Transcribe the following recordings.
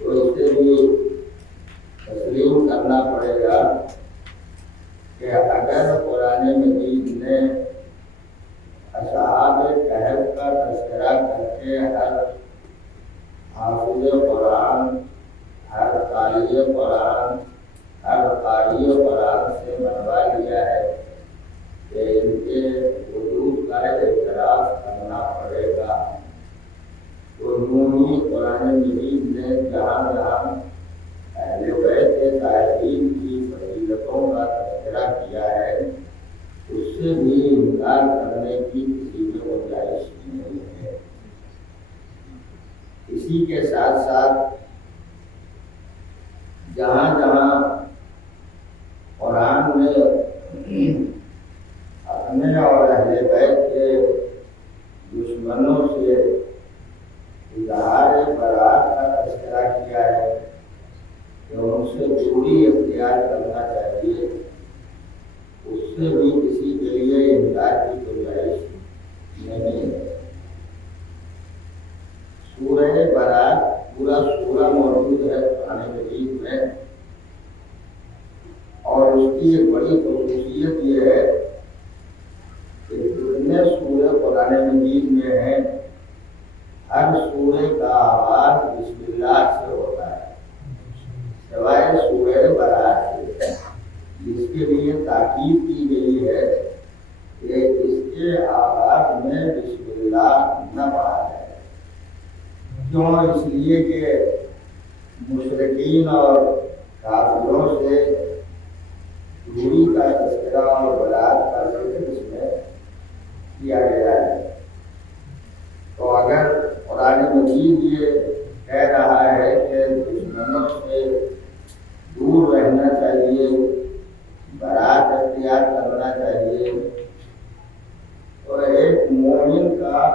تو اس کے لیے قاری قرآن ہر قاری قرآن سے منوا لیا ہے کہ ان کے وجود کا اعتراف کرنا پڑے گا۔ عمومی قرآن مجید نے جہاں جہاں اہل بیت طاہرین کی فضیلتوں کا تذکرہ کیا ہے اس سے بھی انکار کرنے کی کسی میں گنجائش نہیں ہے۔ اسی کے ساتھ ساتھ جہاں جہاں قرآن میں اپنے اور اہل بیت کے دشمنوں سے اظہار برات کا تذکرہ کیا ہے کہ ان سے دوری اختیار کرنا چاہیے، اس سے بھی کسی کے لیے انکار کی گنجائش نہیں ہے۔ سورہ برات پورا سورہ موجود ہے قرآن مجید میں، اور اس کی ایک بڑی خصوصیت یہ ہے کہ جتنے سورہ قرآن مجید میں ہیں ہر سورہ کا آغاز بسم اللہ سے ہوتا ہے، سوائے سورہ برات سے، جس کے لیے تاکید کی گئی ہے کہ اس کے آغاز میں بسم اللہ نہ پڑھا جائے۔ کیوں؟ اس لیے کہ مشرکین اور کافروں سے دوری کا تذکرہ اور برات کا ذکر اس میں کیا گیا ہے۔ تو اگر قرآن مجید یہ کہہ رہا ہے کہ دشمنوں سے دور رہنا چاہیے، برات اختیار کرنا چاہیے، تو ایک مومن کا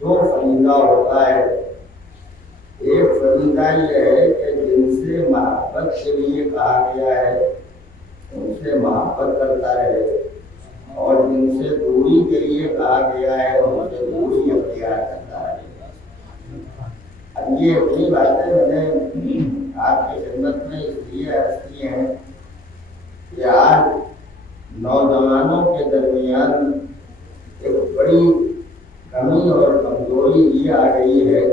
دو فریضہ ہوتا ہے۔ ایک فریضہ یہ ہے کہ جن سے محبت کے لیے کہا گیا ہے ان سے محبت کرتا رہے، اور جن سے دوری کے لیے کہا گیا ہے ان سے دوری اختیار کرتا رہے۔ اب یہ اپنی باتیں میں نے آپ کی خدمت میں اس لیے عرض کی ہیں کہ آج نوجوانوں کے درمیان ایک بڑی کمی اور کمزوری یہ آ گئی ہے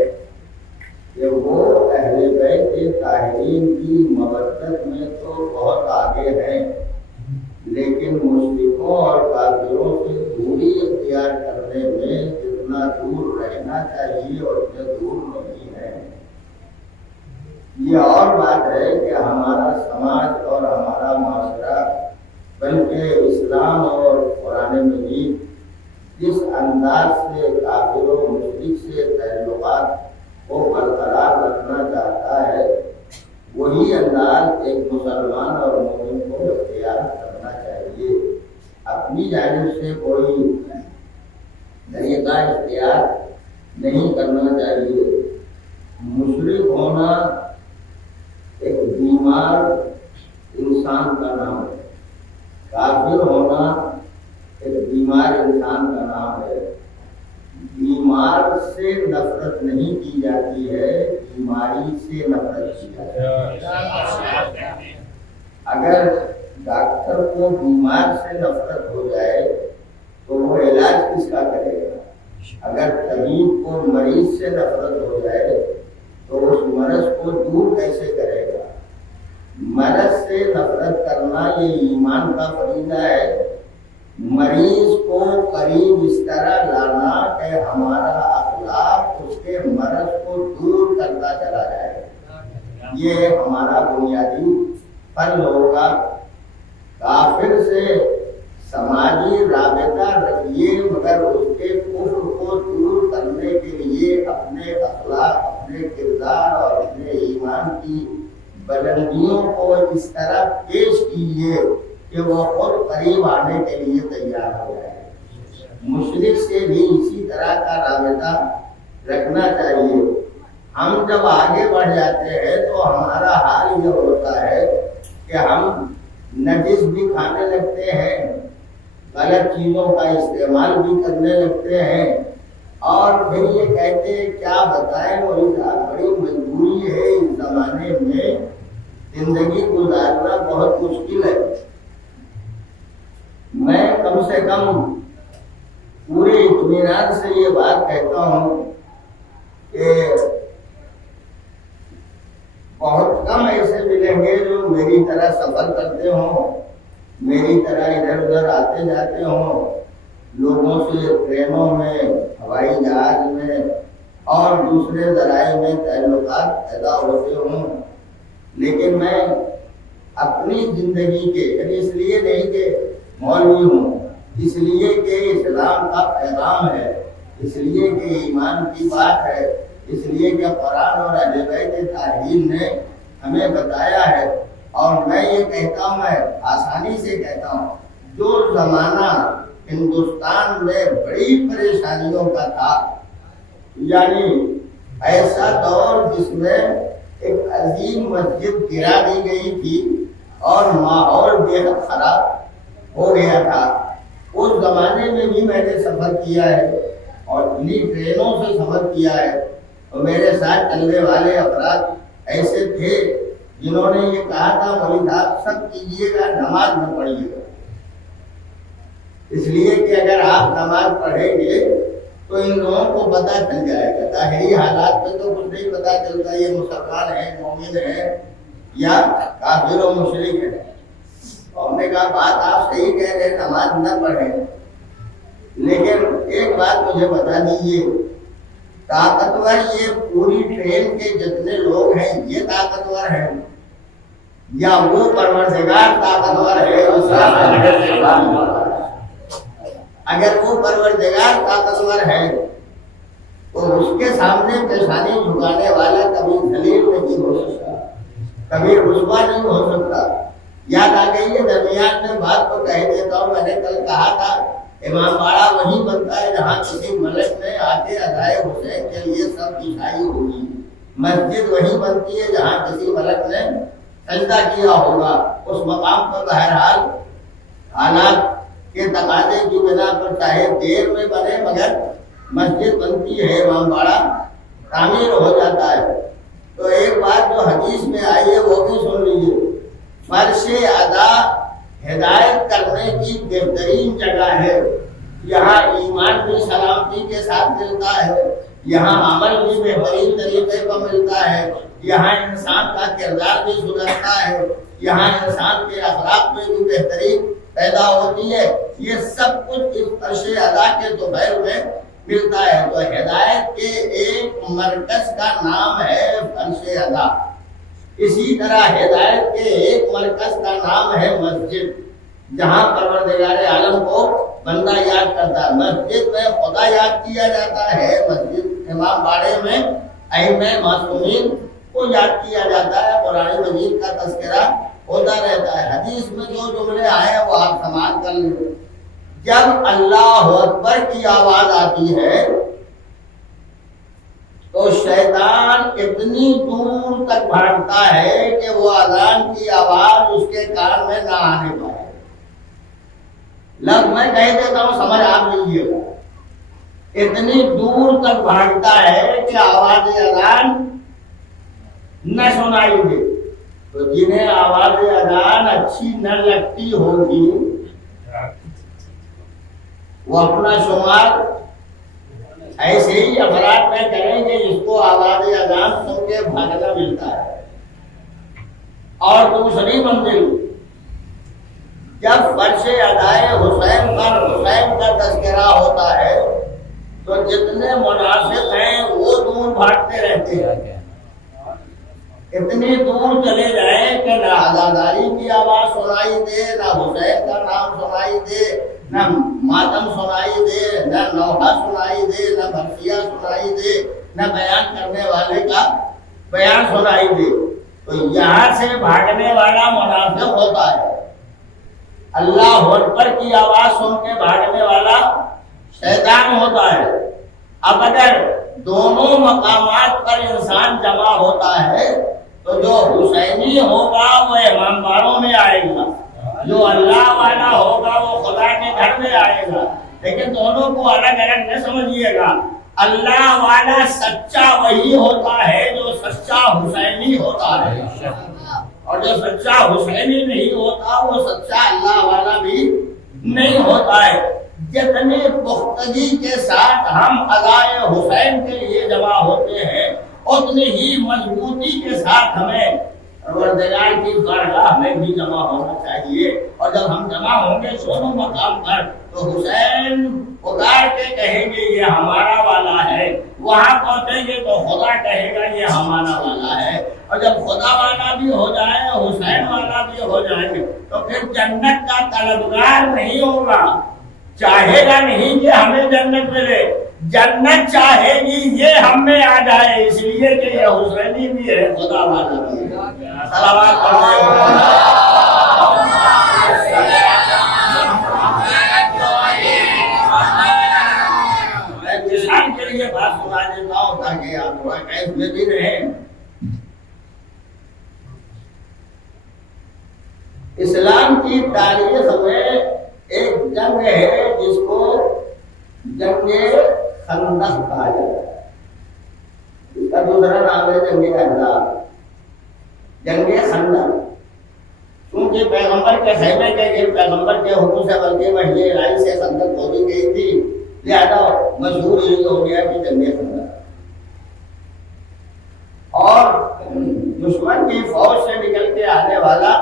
کہ وہ اہل بیت طاہرین کی مودت میں تو بہت آگے ہیں، لیکن مشرکوں اور کافروں سے دوری اختیار کرنے میں جتنا دور رہنا چاہیے اتنے دور نہیں ہے۔ یہ اور بات ہے کہ ہمارا سماج اور ہمارا معاشرہ بلکہ اسلام اور قرآن مجید جس انداز سے کافر و مشرک سے تعلقات کو برقرار رکھنا چاہتا ہے وہی انداز ایک مسلمان اور مومن کو اختیار کرنا چاہیے۔ اپنی جانب سے کوئی طریقہ اختیار نہیں کرنا چاہیے۔ مشرک ہونا ایک بیمار انسان کا نام ہے، کافر ہونا ایک بیمار انسان کا نام ہے۔ بیمار سے نفرت نہیں کی جاتی ہے، بیماری سے نفرت کی جاتی ہے۔ اگر ڈاکٹر کو بیمار سے نفرت ہو جائے تو وہ علاج کس کا کرے گا؟ اگر طبیب کو مریض سے نفرت ہو جائے تو اس مرض کو دور کیسے کرے گا؟ مرض سے نفرت کرنا یہ ایمان کا فریضہ ہے۔ مریض کو قریب اس طرح لانا کہ ہمارا اخلاق اس کے مرض کو دور کرتا چلا جائے، یہ ہمارا بنیادی فرض ہوگا۔ کافر سے سماجی رابطہ رکھیے مگر اس کے کفر کو دور کرنے کے لیے اپنے اخلاق، اپنے کردار اور اپنے ایمان کی بلندیوں کو اس طرح پیش کیجیے کہ وہ خود قریب آنے کے لیے تیار ہو جائے۔ مشرک سے بھی اسی طرح کا رابطہ رکھنا چاہیے۔ ہم جب آگے بڑھ جاتے ہیں تو ہمارا حال یہ ہوتا ہے کہ ہم نجس بھی کھانے لگتے ہیں، غلط چیزوں کا استعمال بھی کرنے لگتے ہیں، اور پھر یہ کہتے ہیں کیا بتائیں وہ بڑی مجبوری ہے، اس زمانے میں زندگی گزارنا بہت مشکل ہے۔ میں کم سے کم پورے اطمینان سے یہ بات کہتا ہوں کہ بہت کم ایسے ملیں گے جو میری طرح سفر کرتے ہوں، میری طرح ادھر ادھر آتے جاتے ہوں، لوگوں سے ٹرینوں میں، ہوائی جہاز میں اور دوسرے ذرائع میں تعلقات پیدا ہوتے ہوں، لیکن میں اپنی زندگی کے، یعنی اس لیے نہیں کہ مولوی ہوں، اس لیے کہ اسلام کا پیغام ہے، اس لیے کہ ایمان کی بات ہے، اس لیے کہ قرآن اور اہل بیت طاہرین نے ہمیں بتایا ہے۔ اور میں یہ کہتا ہوں، میں آسانی سے کہتا ہوں، جو زمانہ ہندوستان میں بڑی پریشانیوں کا تھا، یعنی ایسا دور جس میں ایک عظیم مسجد گرا دی گئی تھی اور ماحول بے حد خراب ہو گیا تھا، اس زمانے میں بھی میں نے سفر کیا ہے اور انہی ٹرینوں سے سفر کیا ہے۔ اور میرے ساتھ چلنے والے افراد ایسے تھے جنہوں نے یہ کہا تھا، مولوی صاحب سب کیجیے گا، نماز نہ پڑھیے گا، اس لیے کہ اگر آپ نماز پڑھیں گے تو ان لوگوں کو پتہ چل جائے گا، ظاہری حالات میں تو کچھ نہیں پتہ چلتا یہ مسلمان ہے، مومن ہے یا کافر و مشرک ہے۔ اور نے کہا بات آپ صحیح کہہ رہے ہیں، نماز نہ پڑھیں، لیکن ایک بات مجھے بتا دیجیے، طاقتور یہ پوری ٹرین کے جتنے لوگ ہیں یہ طاقتور ہیں یا وہ پروردگار طاقتور ہے؟ اگر وہ پروردگار طاقتور ہے تو اس کے سامنے پیشانی جھکانے والا کبھی ذلیل نہیں ہو سکتا، کبھی رسوا نہیں ہو سکتا۔ یاد آ گئی ہے، درمیان میں بات تو کہہ دیتا ہوں، میں نے کل کہا تھا امام باڑہ وہی بنتا ہے جہاں کسی ملک نے آتے ادائے حسین کے لیے سب عیسائی ہوگی، مسجد وہی بنتی ہے جہاں کسی ملک نے سجدہ کیا ہوگا۔ اس مقام پر بہرحال حالات کے تقاضے کی بنا پر چاہے دیر میں بنے مگر مسجد بنتی ہے، امام باڑہ تعمیر ہو جاتا ہے۔ تو ایک بات جو حدیث میں آئی ہے وہ بھی سن لیجیے، فرش ادا ہدایت کرنے کی بہترین جگہ ہے، یہاں ایمان بھی سلامتی کے ساتھ ملتا ہے، یہاں عمل بھی بہترین طریقے پر ملتا ہے، یہاں انسان کا کردار بھی سدھرتا ہے، یہاں انسان کے اخلاق میں بھی بہتری پیدا ہوتی ہے۔ یہ سب کچھ اس فرش ادا کے دوپہر میں ملتا ہے۔ تو ہدایت کے ایک مرکز کا نام ہے فرش ادا، اسی طرح ہدایت کے ایک مرکز کا نام ہے مسجد، جہاں پروردگار عالم کو بندہ یاد کرتا ہے۔ مسجد میں خدا یاد کیا جاتا ہے، مسجد امام باڑے میں ائمہ معصومین کو یاد کیا جاتا ہے، قرآن مجید کا تذکرہ ہوتا رہتا ہے۔ حدیث میں جو جملے آئے وہ آپ سماعت کر لیں۔ جب اللہ اکبر کی آواز آتی ہے تو شیطان اتنی دور تک بھاگتا ہے کہ وہ اذان کی آواز اس کے کان میں نہ آنے پائے۔ لفظ میں کہہ دیتا ہوں، سمجھ آپ لیجیے گا، اتنی دور تک بھاگتا ہے کہ آواز اذان نہ سنائی دے۔ تو جنہیں آواز اذان اچھی نہ لگتی ہوگی وہ اپنا شمار ایسے ہی افراد میں کریں گے جس کو آواز اذان سن کے بھاگنا ملتا ہے۔ اور دوسری منزل، جب فرش ادائے حسین پر حسین کا تذکرہ ہوتا ہے تو جتنے مناسب ہیں وہ دور بھاگتے رہتے ہیں، اتنی دور چلے جائیں کہ نہ عزاداری کی آواز سنائی دے، نہ حسین کا نام سنائی دے، نہ ماتم سنائی دے، نہ نوحہ سنائی دے، نہ مرثیہ سنائی دے، نہ بیان کرنے والے کا بیان سنائی دے۔ تو یہاں سے بھاگنے والا منافق ہوتا ہے، اللہ اکبر کی آواز سن کے بھاگنے والا شیطان ہوتا ہے۔ اب اگر دونوں مقامات پر انسان جمع ہوتا ہے تو جو حسینی ہوگا وہ امام باڑوں میں آئے گا، جو اللہ والا ہوگا وہ خدا کے گھر میں آئے گا۔ لیکن دونوں کو الگ الگ نہ سمجھیے گا، اللہ والا سچا وہی ہوتا ہے جو سچا حسینی ہوتا ہے، اور جو سچا حسینی نہیں ہوتا وہ سچا اللہ والا بھی نہیں ہوتا ہے۔ جتنی پختگی کے ساتھ ہم ادائے حسین کے لیے جمع ہوتے ہیں اتنی ہی مضبوطی کے ساتھ ہمیں پروردگار کی بارگاہ میں بھی جمع ہونا چاہیے. اور جب ہم جمع ہوں گے دونوں مقام پر تو حسین پکار کے کہیں گے یہ ہمارا والا ہے, وہاں پہنچیں گے تو خدا کہے گا یہ ہمارا والا ہے. اور جب خدا والا بھی ہو جائے حسین والا بھی ہو جائے تو پھر جنت کا طلبگار نہیں ہوگا, چاہے گا نہیں کہ ہمیں جنت ملے, جنت چاہے گی یہ ہم میں آ جائے, اس لیے کہ یہ حسینی بھی ہے خدا والا بھی ہے. صلوات میں کسان کے لیے بات سنا دیتا ہوں تاکہ آپ واقعی میں بھی رہیں. اسلام کی تاریخ میں ایک جنگ ہے جس کو جنگ خندق کہا جاتا ہے. اس کا دوسرا نام ہے جنگ احزاب, جنگ خندق. کیونکہ پیغمبر کے خیمے کے گرد پیغمبر کے حکم سے بلکہ وحی الہی سے خندق کھودی گئی تھی, لہذا مشہور یہ ہو گیا کہ جنگ خندق. اور دشمن کی فوج سے نکل کے آنے والا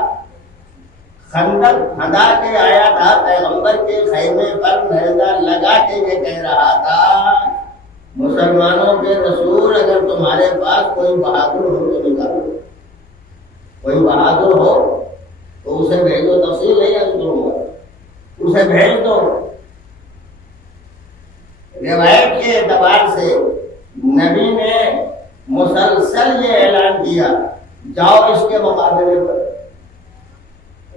خندق کھدا کے آیا تھا پیغمبر کے خیمے پر نیزہ لگا کے یہ کہہ رہا تھا مسلمانوں کے رسول اگر تمہارے پاس کوئی بہادر ہو تو نکالو, کوئی بہادر ہو تو اسے بھیجو. تفصیل نہیں ہے, اسے بھیج دو. روایت کے اعتبار سے نبی نے مسلسل یہ اعلان کیا جاؤ اس کے مقابلے پر.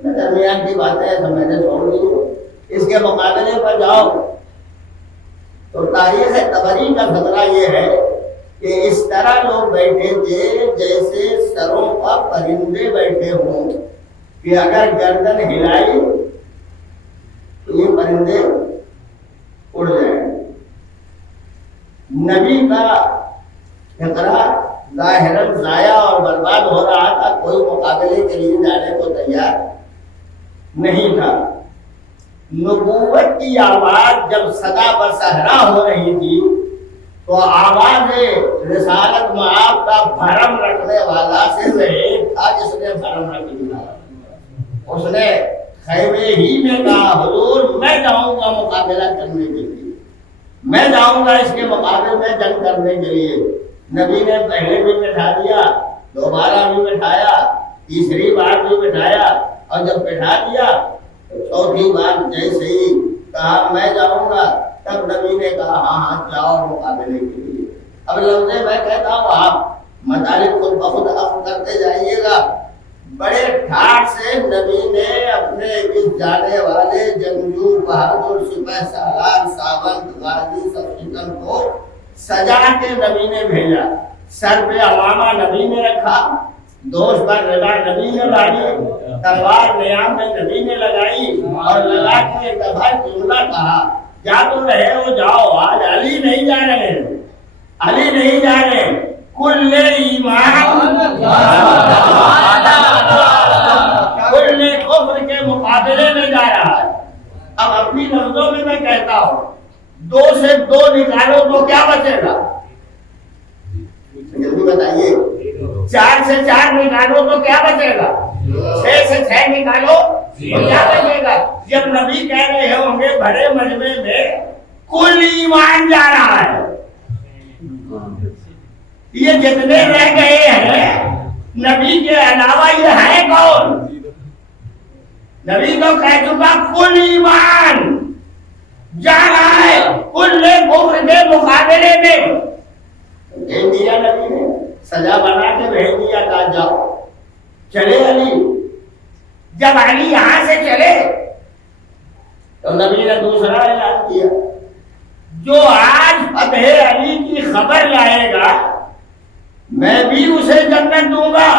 درمیان کی باتیں تو میں نے چھوڑ دی, اس کے مقابلے پر جاؤ. تو تاریخ طبری کا خطرہ یہ ہے کہ اس طرح لوگ بیٹھے تھے جیسے سروں پر پرندے بیٹھے ہوں کہ اگر گردن ہلائی تو یہ پرندے اڑ جائیں. نبی کا خطرہ ظاہراً ضائع اور برباد ہو رہا تھا, کوئی مقابلے کے لیے جانے کو تیار نہیں تھا. نبوت کی آواز جب صدا پر صحرا ہو رہی تھی تو آواز رسالت معاب کا بھرم رکھنے والا صرف ایک تھا جس نے بھرم رکھ دیا. اس نے خیمے ہی میں کہا حضور میں جاؤں گا مقابلہ کرنے کے لیے, میں جاؤں گا اس کے مقابلے میں جنگ کرنے کے لیے. نبی نے پہلے بھی بٹھا دیا, دوبارہ بھی بٹھایا, تیسری بار بھی بٹھایا, اور جب بٹھا دیا تو چوتھی بار جیسے ہی کہا میں جاؤں گا تب نبی نے کہا ہاں جاؤ مقابلے کے لیے. اب لفظ میں کہتا ہوں آپ مطالب خود بخود اب کرتے جائیے گا. بڑے ٹھاٹ سے نبی نے اپنے اس جانے والے جنگجو بہادر سپہ سالار ساونت غازی سبشکن کو سجا کے نبی نے بھیجا. سر پہ عوامہ نبی نے رکھا, دوست پر رضا نبی نے ڈالی, تلوار نیام میں نبی نے لگائی, اور لگا کے ایک دفعہ جملہ کہا جا تو رہے ہو جاؤ, آج علی نہیں جا رہے, علی نہیں جا رہے, کل ایمان کل کفر کے مقابلے میں جا رہا ہے. اب اپنی لفظوں میں کہتا ہوں 2 سے 2 نکالو تو کیا بچے گا؟ جلدی بتائیے. 4 سے 4 نکالو تو کیا بچے گا؟ 6 سے 6 نکالو تو کیا بچے گا؟ جب نبی کہہ رہے ہوں گے بڑے مجمع میں کل ایمان جا رہا ہے, یہ جتنے رہ گئے ہیں نبی کے علاوہ یہ ہے کون؟ نبی تو کہہ چکا کل ایمان جا رہا ہے کل کفر کے مقابلے میں. بھیج دیا نبی نے, سزا بنا کے بھیج دیا, کہا جاؤ چلے علی. جب علی یہاں سے چلے تو نبی نے دوسرا اعلان کیا جو آج فتح علی کی خبر لائے گا میں بھی اسے جنت دوں گا,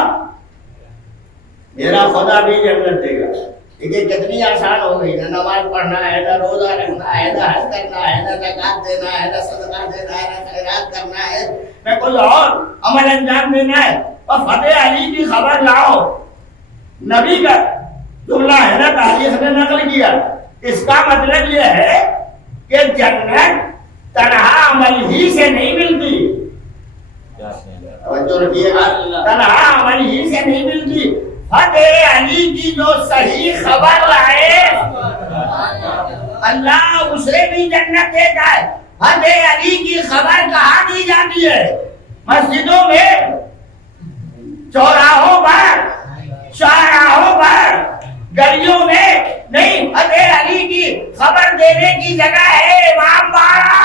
میرا خدا بھی جنت دے گا. دیکھیے کتنی آسان ہو گئی, نہ نماز پڑھنا ہے, نہ روزہ رکھنا ہے, نہ حج کرنا ہے, نہ زکات دینا ہے, نہ صدقہ دینا ہے, نہ خیرات کرنا ہے, نہ کوئی اور عمل انجام دینا ہے, اور فتح علی کی خبر لاؤ. نبی کا جملہ ہے نا, تاریخ نے نقل کیا. اس کا مطلب یہ ہے کہ جنت تنہا عمل ہی سے نہیں ملتی, توجہ رکھیے گا، تنہا عمل ہی سے نہیں ملتی، فتح علی کی جو صحیح خبر لائے اللہ اسے بھی جنت دیتا ہے۔ فتح علی کی خبر کہاں دی جاتی ہے؟ مسجدوں میں، چوراہوں پر، شاہراہوں پر، گلیوں میں نہیں، فتح علی کی خبر دینے کی جگہ ہے امام باڑہ،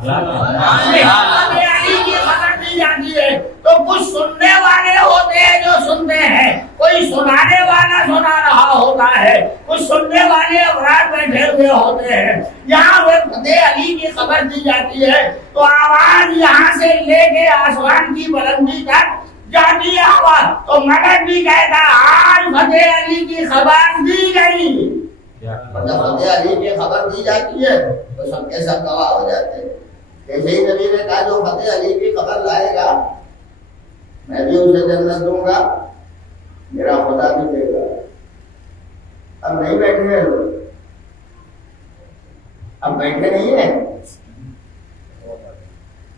فتح علی کی خبر دی جاتی ہے۔ تو کچھ سننے والے ہوتے ہیں جو سنتے ہیں، کوئی سنانے والا سنا رہا ہوتا ہے، کچھ سننے والے افراد بیٹھے ہوئے ہوتے ہیں۔ یہاں وہ فتح علی کی خبر دی جاتی ہے تو آواز یہاں سے لے کے آسمان کی بلندی تک جاتی ہے آواز، تو مدد بھی کہتا آج فتح علی کی خبر دی گئی۔ جب فتح علی کی خبر دی جاتی ہے تو سب کے سب گواہ ہو جاتے ہیں۔ جیسے ہی نبی نے کہا جو فتح علی کی خبر لائے گا میں بھی اسے جنت دوں گا، میرا خدا بھی دے گا۔ اب نہیں بیٹھے ہیں لوگ، اب بیٹھے نہیں ہیں،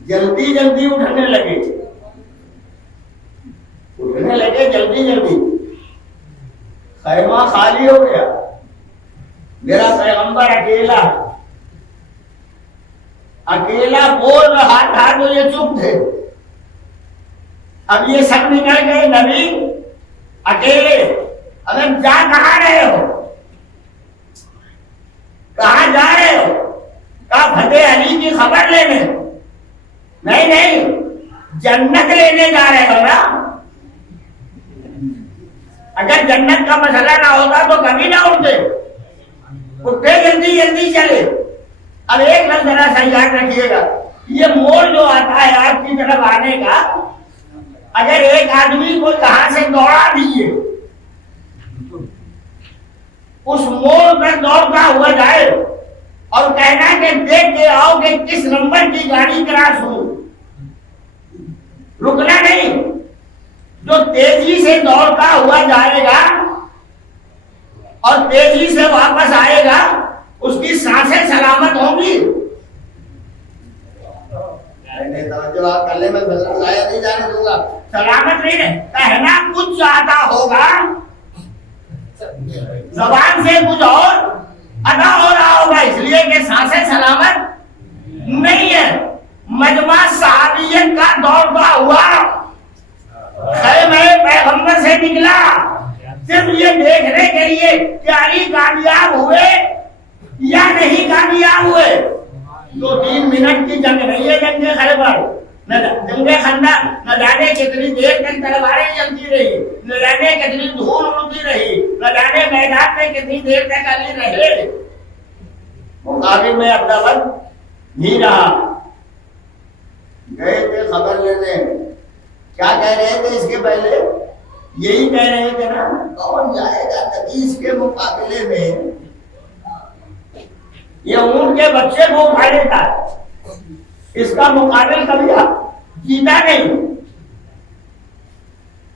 جلدی جلدی اٹھنے لگے جلدی جلدی، خیمہ خالی ہو گیا، میرا پیغمبر اکیلا بول رہا تھا تو یہ چپ تھے، اب یہ سب نکل گئے، نبی اکیلے۔ اب جا کہاں رہے ہو؟ کہاں جا رہے ہو؟ کہا فتح علی کی خبر لینے۔ نہیں، جنت لینے جا رہے ہو نا۔ اگر جنت کا مسئلہ نہ ہوتا تو کبھی نہ اٹھتے جلدی جلدی چلے۔ اب ایک لفظ ذرا سا یاد رکھیے گا، یہ موڑ جو آتا ہے آپ کی طرف آنے کا، اگر ایک آدمی کو یہاں سے دوڑا دیجیے، اس موڑ پر دوڑتا ہوا جائے اور کہنا کہ دیکھ کے آؤ کہ کس نمبر کی گاڑی کراس ہو، رکنا نہیں۔ جو تیزی سے دوڑتا ہوا جائے گا اور تیزی سے واپس آئے گا اس کی سانسیں سلامت ہوں گی۔ سلامت نہیں ہے، کہنا کچھ چاہتا ہوگا، زبان سے کچھ اور ادا ہو رہا ہوگا، اس لیے کہ سانسیں سلامت نہیں ہے۔ مجمع صحابیت کا دوڑتا ہوا خیمہ پیغمبر سے نکلا صرف یہ دیکھنے کے لیے کہ علی کامیاب ہوئے یا نہیں کامیاب ہوئے۔ 2-3 منٹ کی جنگ نہیں ہے جنگ خیبر، جنگ خندق، نہ جانے کتنی دیر تک تلواریں چلتی رہی، نہ جانے کتنی دھول اڑتی رہی، نہ جانے میدان میں کتنی دیر تک علی رہے۔ مقابل میں عبداللہ نہیں رہا، گئے تھے خبر لینے۔ کیا کہہ رہے تھے اس کے پہلے؟ یہی کہہ رہے تھے نا، کون جائے گا نبی اس کے مقابلے میں؟ یہ اونٹ کے بچے کو اٹھا لیتا ہے، اس کا مقابل کبھی جیتا نہیں۔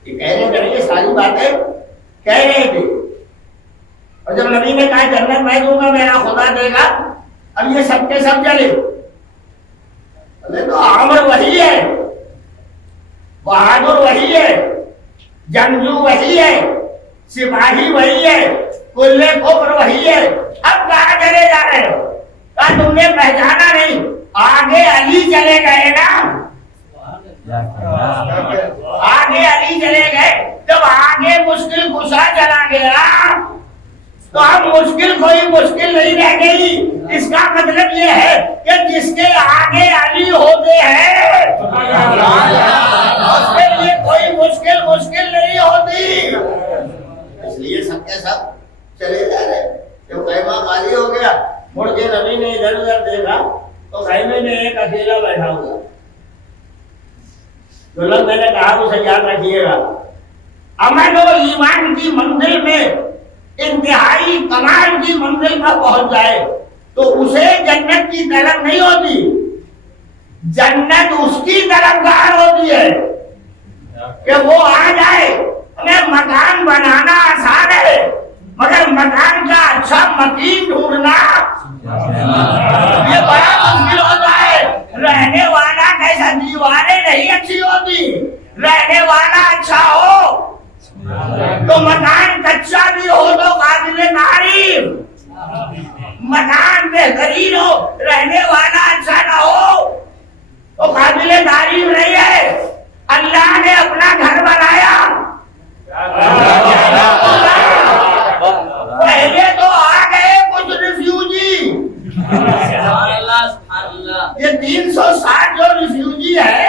یہ کہہ رہے تھے، یہ ساری باتیں کہہ رہے تھے، اور جب نبی نے کہا جنت میں دوں گا، میرا خدا دے گا، اب یہ سب کے سب چلے۔ تو عامر وہی ہے، بہادر وہی ہے، جنگجو وہی ہے، سپاہی وہی ہے، کلے کفر وہی ہے۔ اب کہاں چلے جا رہے ہو؟ کہا تم نے پہچانا نہیں، آگے علی چلے گئے نا، آگے علی چلے گئے۔ جب آگے مشکل کشا چلا گیا تو اب مشکل کوئی مشکل نہیں رہ گئی۔ اس کا مطلب یہ ہے کہ جس کے آگے علی ہوتے ہیں اس کے لیے کوئی مشکل نہیں ہوتی۔ اس لیے سب کے سب چلے جا رہے۔ جب خیمہ خالی ہو گیا، مڑ کے نبی نے ادھر ادھر دیکھا تو خیمے میں ایک اکیلا بیٹھا ہوا۔ جو لوگ میں نے کہا اسے یاد رکھیے گا، امن و ایمان کی منزل میں انتہائی کمال کی منزل پر پہنچ جائے تو اسے جنت کی طلب نہیں ہوتی، جنت اس کی طلبگار ہوتی ہے کہ وہ آ جائے۔ ہمیں مکان بنانا آسان ہے مگر مکان کا اچھا مکین ڈھونڈنا یہ بڑا مشکل ہوتا ہے۔ رہنے والا کیسا، دیواریں نہیں اچھی ہوتی، تو مکان کچا بھی ہو تو قابل تعریف، مکان بہترین ہو رہنے والا اچھا نہ ہو تو قابل تعریف نہیں ہے۔ اللہ نے اپنا گھر بنایا، پہلے تو آ گئے کچھ ریفیوجی، یہ 360 جو ریفیوجی ہے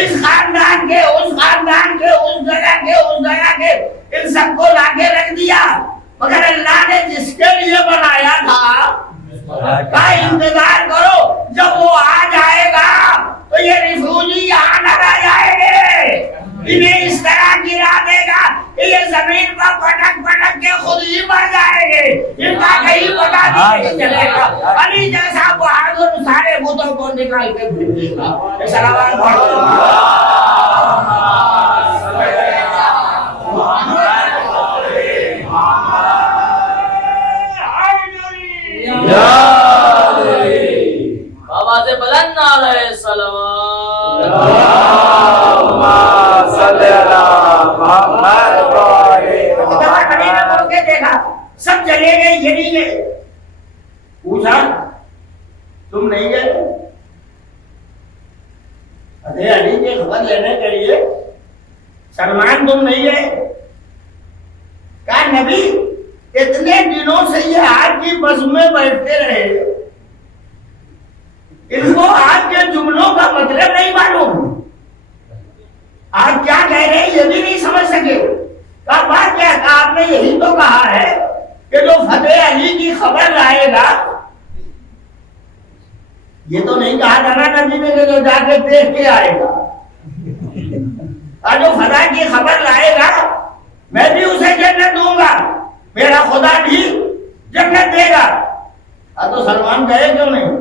اس خاندان کے اس خاندان کے اس جگہ کے اس جگہ کے، ان سب کو لا کے رکھ دیا، مگر اللہ نے جس کے لیے بنایا تھا کا انتظار کرو، جب وہ آ جائے گا تو یہ ریفیوجی یہاں نہ رہ جائیں گے، انہیں اس طرح گرا دے گا کہ یہ زمین پر پٹک پٹک کے خود ہی مر جائیں گے، ان کا کہیں پتا نہیں چلے گا۔ علی جیسا بہادر سارے بتوں کو نکال کے بھیج دے گا۔ سلام آواز بلند نعرہ صلوات، دیکھا سب چلے گئے، یہ نہیں گئے، پوچھا تم نہیں گئے؟ ارے علی کی خبر لینے کے لیے سلمان تم نہیں گئے؟ کہا نبی اتنے دنوں سے یہ آپ کی بس میں بیٹھتے رہے، ان کو آپ کے جملوں کا مطلب نہیں معلوم، آپ کیا کہہ رہے ہیں یہ بھی نہیں سمجھ سکے۔ کہا بات کیا؟ آپ نے یہی تو کہا ہے کہ جو فتح علی کی خبر لائے گا، یہ تو نہیں کہا تھا نا نبی نے کہ جو جا کے دیکھ کے آئے گا، اور جو فتح کی خبر لائے گا میں بھی اسے جنت دوں گا، میرا خدا بھی جنت دے گا۔ تو سلمان گئے کیوں نہیں؟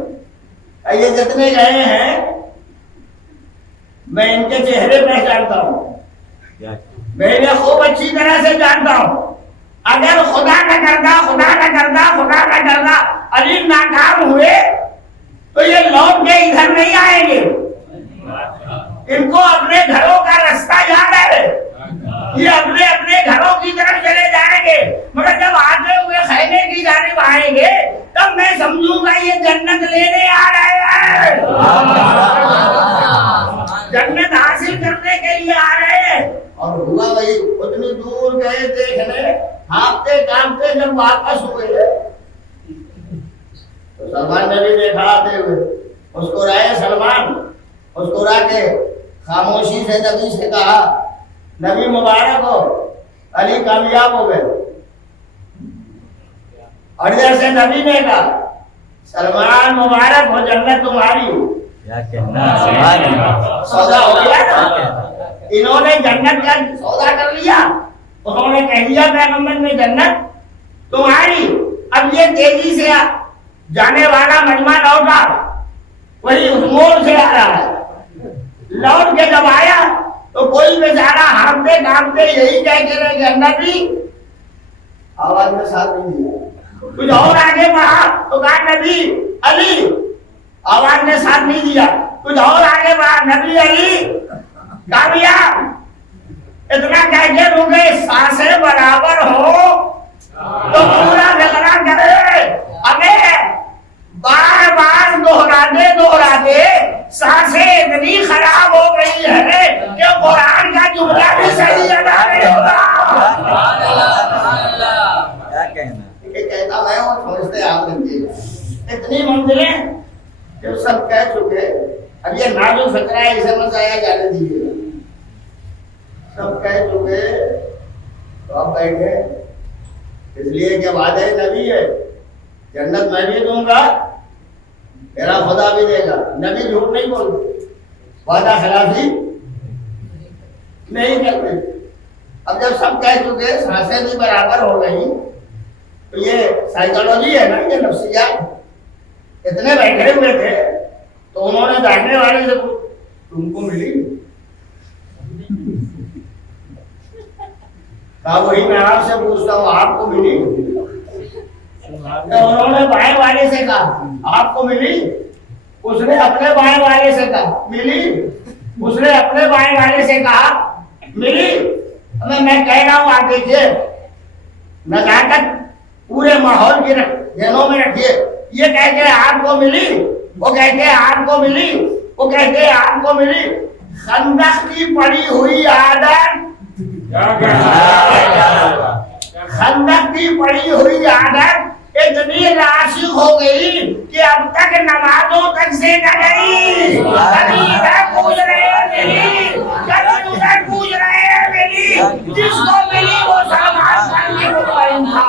یہ جتنے گئے ہیں میں ان کے چہرے پہچانتا ہوں، میں انہیں خوب اچھی طرح سے جانتا ہوں، اگر خدا نہ کرتا علی ناکام ہوئے تو یہ لوٹ کے ادھر نہیں آئیں گے، ان کو اپنے گھروں کا راستہ یاد ہے، یہ اپنے اپنے گھروں کی طرف چلے جائیں گے، مگر جب آتے ہوئے خیمے کی جانب آئیں گے تب میں سمجھوں گا یہ جنت لینے آ رہے ہیں، جنت حاصل کرنے کے لیے آ رہے ہیں۔ اور ہوا بھائی اتنی دور گئے دیکھنے، ہانپتے کانپتے جب واپس ہوئے تو سلمان نے بھی دیکھا آتے ہوئے، مسکرائے سلمان، مسکرا کے خاموشی سے نبی سے کہا نبی مبارک ہو، علی کامیاب ہو گئے۔ اور ادھر سے نبی نے کہا سلمان مبارک ہو، جنت تمہاری ہو۔ سودا ہو گیا نا، انہوں نے جنت کا سودا کر لیا، انہوں نے کہہ دیا پیغمبر نے جنت تمہاری۔ اب یہ تیزی سے جانے والا مجمع لوٹا، وہی اس موڑ سے آ رہا ہے، لوٹ کے جب آیا تو کوئی بیچارہ ہانپتے کانپتے یہی کہہ کے رہے جنت بھی، آواز میں ساتھ نہیں دیا، کچھ اور آگے بڑھا تو کہا نبی علی، آواز نے ساتھ نہیں دیا، کچھ اور آگے بڑھا نبی علی کامیاب، اتنا کہہ کے رکے سانسیں برابر ہو تو پورا فکرہ کرے، ہمیں بار بار دہراتے سانسیں اتنی خراب ہو گئی ہے کہ قرآن کا جملہ بھی صحیح ادا نہیں ہوگا۔ کہتا میں وہ سمجھتے آپ اتنی منزلیں جب سب کہہ چکے، اب یہ نازک فکرہ ہے اسے مت آیا جانے دیجیے، سب کہہ چکے تو آپ بیٹھے، اس لیے کہ وعدہ نبی ہے جنت میں بھی دوں گا، میرا خدا بھی دے گا، نبی جھوٹ نہیں بولتے، وعدہ خلافی نہیں کرتے۔ اب جب سب کہہ چکے، سانسیں بھی برابر ہو گئی، تو یہ سائیکالوجی ہے نا، یہ نفسیات، اتنے بیٹھے ہوئے تھے تو انہوں نے بیٹھنے والے سے تم کو ملی؟ کہا وہی میں آپ سے پوچھتا ہوں، آپ کو ملی؟ انہوں نے بائیں والے سے کہا آپ کو ملی؟ اس نے اپنے بائیں والے سے کہا ملی؟ اس نے اپنے بائیں والے سے کہا ملی؟ میں کہہ رہا ہوں آپ دیکھیے نزاکت پورے ماحول کی ذہنوں میں رکھیے. یہ کہتے ہیں آپ کو ملی, وہ کہتے ہیں آپ کو ملی, وہ کہتے ہیں آپ کو ملی. خندق کی پڑی ہوئی عادت, خندق کی پڑی ہوئی عادت اتنی راسخ ہو گئی کہ اب تک نمازوں تک سے نہ گئی. کبھی ادھر پوچھ رہے ہیں میری, کبھی ادھر پوچھ رہے ہیں میری, جس کو ملی وہ سامان کرنے کو قائم تھا.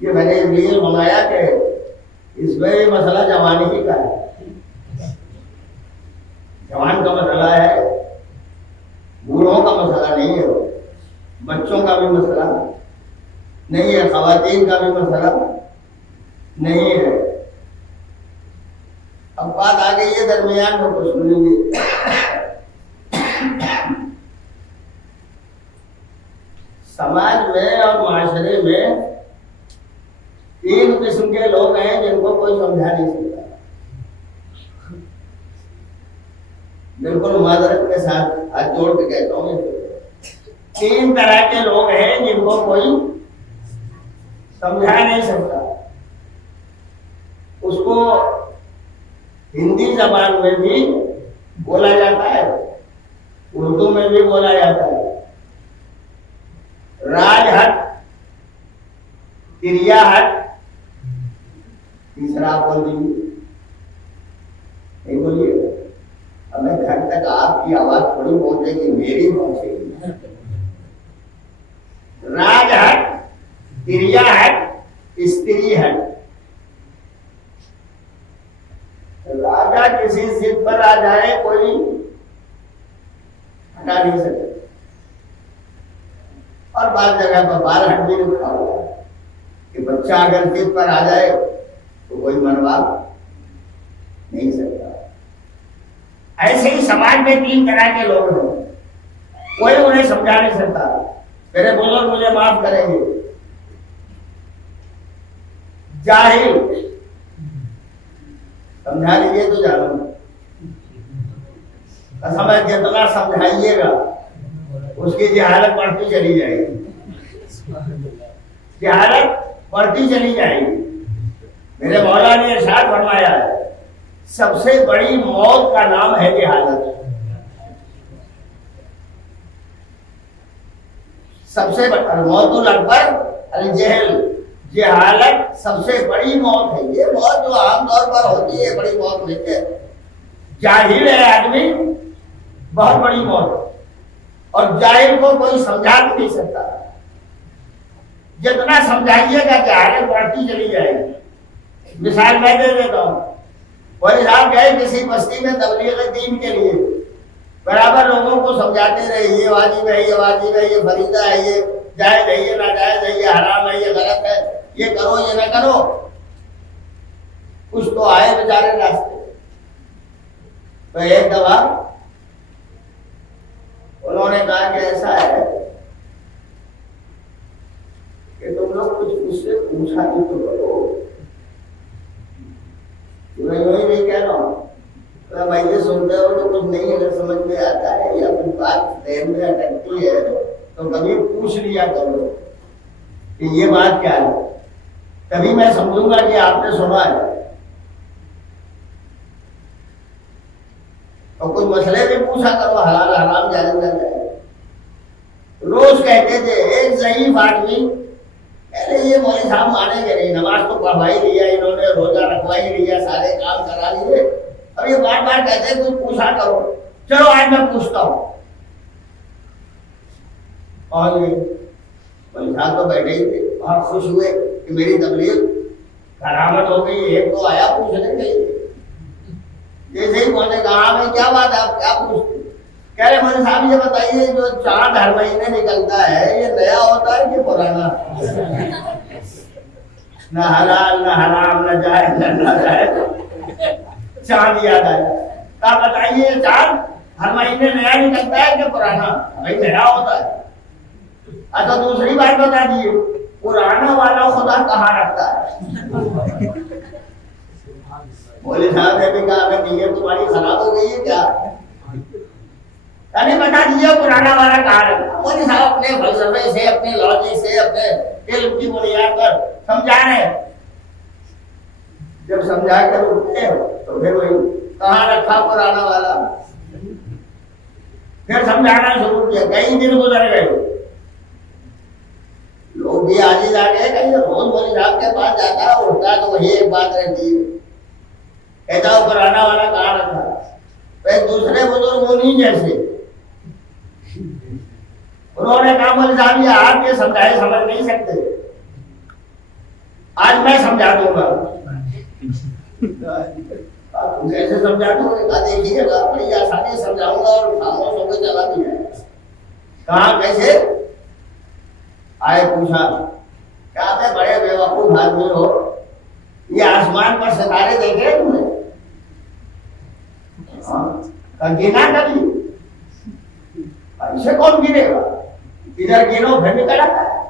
یہ میں نے اس لیے منگایا کہ اس میں یہ مسئلہ جوانی ہی کا ہے. جوان کا مسئلہ ہے, بوڑھوں کا مسئلہ نہیں ہے, بچوں کا بھی مسئلہ نہیں ہے, خواتین کا بھی مسئلہ نہیں ہے. اب بات آ گئی ہے درمیان میں کچھ سنیں گے. سماج میں اور معاشرے میں تین قسم کے لوگ ہیں جن کو کوئی سمجھا نہیں سکتا. بالکل معذرت کے ساتھ ہاتھ جوڑ کے کہتا ہوں, تین طرح کے لوگ ہیں جن کو کوئی سمجھا نہیں سکتا. اس کو ہندی زبان میں بھی بولا جاتا ہے, اردو میں بھی بولا جاتا ہے. راج ہٹ, کریا ہٹ, تیسرا بول دیجیے, نہیں بولیے. اب میں گھر تک آپ کی آواز تھوڑی پہنچے گی, میری پہنچے گی. راج ہٹ, کریا ہٹ, استری ہٹ. راجا کسی ضد پر آ جائے کوئی ہٹا نہیں سکتا, اور بعض جگہ پر بال ہٹ بھی رکھا ہوا ہے کہ بچہ اگر ضد پر آ جائے تو کوئی منوا نہیں سکتا. ایسے ہی سماج میں تین طرح کے لوگ ہیں, کوئی انہیں سمجھا نہیں سکتا. میرے بزرگ مجھے معاف کریں گے. جاہل, سمجھا لیجیے تو جانو, سمجھ جتنا سمجھائیے گا اس کی جہالت بڑھتی چلی جائے گی, جہالت بڑھتی چلی جائے گی. میرے مولا نے ارشاد فرمایا ہے سب سے بڑی موت کا نام ہے جہالت. سب سے موت الاکبر الجہل, جہالت سب سے بڑی موت ہے. یہ موت جو عام طور پر ہوتی ہے بڑی موت نہیں ہے. جاہل ہے آدمی بہت بڑی موت, اور جاہل کو کوئی سمجھا نہیں سکتا. جتنا سمجھائیے گا جہالت بڑھتی چلی جائے گی. مثال میں دے دیتا ہوں, کوئی صاحب گئے کسی بستی میں تبلیغ دین کے لیے, برابر لوگوں کو سمجھاتے رہے یہ واجب ہے, یہ واجب ہے, یہ فریضہ ہے, یہ جائز ہے, یہ ناجائز ہے, یہ حرام ہے, یہ غلط ہے, یہ کرو یہ نہ کرو. کچھ تو آئے بیچارے راستے, تو ایک دفعہ انہوں نے کہا کہ ایسا ہے کہ تم لوگ کچھ مجھ سے پوچھا نہیں تو کرو. میں یوں نہیں کہہ رہا ہوں, بھائی یہ سنتے ہو تو کچھ نہیں اگر سمجھ میں آتا ہے یا کچھ بات ذہن میں اٹکتی ہے تو کبھی پوچھ لیا کرو کہ یہ بات کیا ہے, تبھی میں سمجھوں گا کہ آپ نے سنا ہے. اور کوئی مسئلے بھی پوچھا کرو, حلال حرام جائز نہ جائے. روز کہتے تھے ایک ضعیف آدمی, ارے یہ مولوی صاحب مانیں گے نہیں, نماز تو پڑھوا ہی لیا انہوں نے, روزہ رکھوا ہی لیا, سارے کام کرا لیے, اب یہ بار بار کہتے ہیں کچھ پوچھا کرو. چلو آج میں پوچھتا ہوں. اور یہ مولوی صاحب تو بیٹھے ہی تھے, بہت خوش ہوئے کہ میری تبلیغ کرامت ہو گئی. ایک تو آیا پوچھنے کے لیے, جیسے ہی پہنچے کہا میں کیا بات ہے, آپ کیا پوچھتے؟ کہہ رہے مولوی صاحب یہ بتائیے جو چاند ہر مہینے نکلتا ہے یہ نیا ہوتا ہے کہ پرانا؟ نہ حلال نہ حرام نہ جائز نہ ناجائز, چاند یاد آیا. کہا بتائیے یہ چاند ہر مہینے نیا نکلتا ہے کہ پرانا؟ بھائی نیا ہوتا ہے. اچھا دوسری بات بتا دیجیے پرانا والا خدا کہاں رکھتا ہے؟ مولوی صاحب نے بھی کہا کہ نیت تمہاری خراب ہو گئی ہے کیا؟ نہیں بتا دیجیے پرانا والا کہاں رکھتا ہے؟ مولوی صاحب اپنے فلسفے سے اپنے لاجک سے اپنے علم کی بنیاد پر سمجھا رہے ہیں. جب سمجھا کر اٹھتے تو پھر وہی کہاں رکھا پرانا والا. پھر سمجھانا شروع کیا. کئی دن گزر گئے لوگ بھی آج ہی آ گئے. کہیں روز مولوی صاحب کے پاس جاتا اٹھتا تو وہی ایک بات رہتی ہے کہتا ہوں پرانا والا کہاں رکھا. ایک دوسرے بزرگ انہیں جیسے انہوں نے کہا مولوی صاحب یہ آپ کے سمجھائے سمجھ نہیں سکتے آج میں سمجھا دوں گا. تم کیسے سمجھا دوں گا؟ دیکھیے گا بڑی آسانی سمجھاؤں گا اور خاموش ہو کے چلا بھی ہے. کہاں کیسے آئے پوچھا کیا میں بڑے بیوقوف آدمی ہو یہ آسمان پر ستارے دیکھے تم نے؟ گنا کبھی اسے کون گرے گا؟ ادھر گنو پھر نکل آتا ہے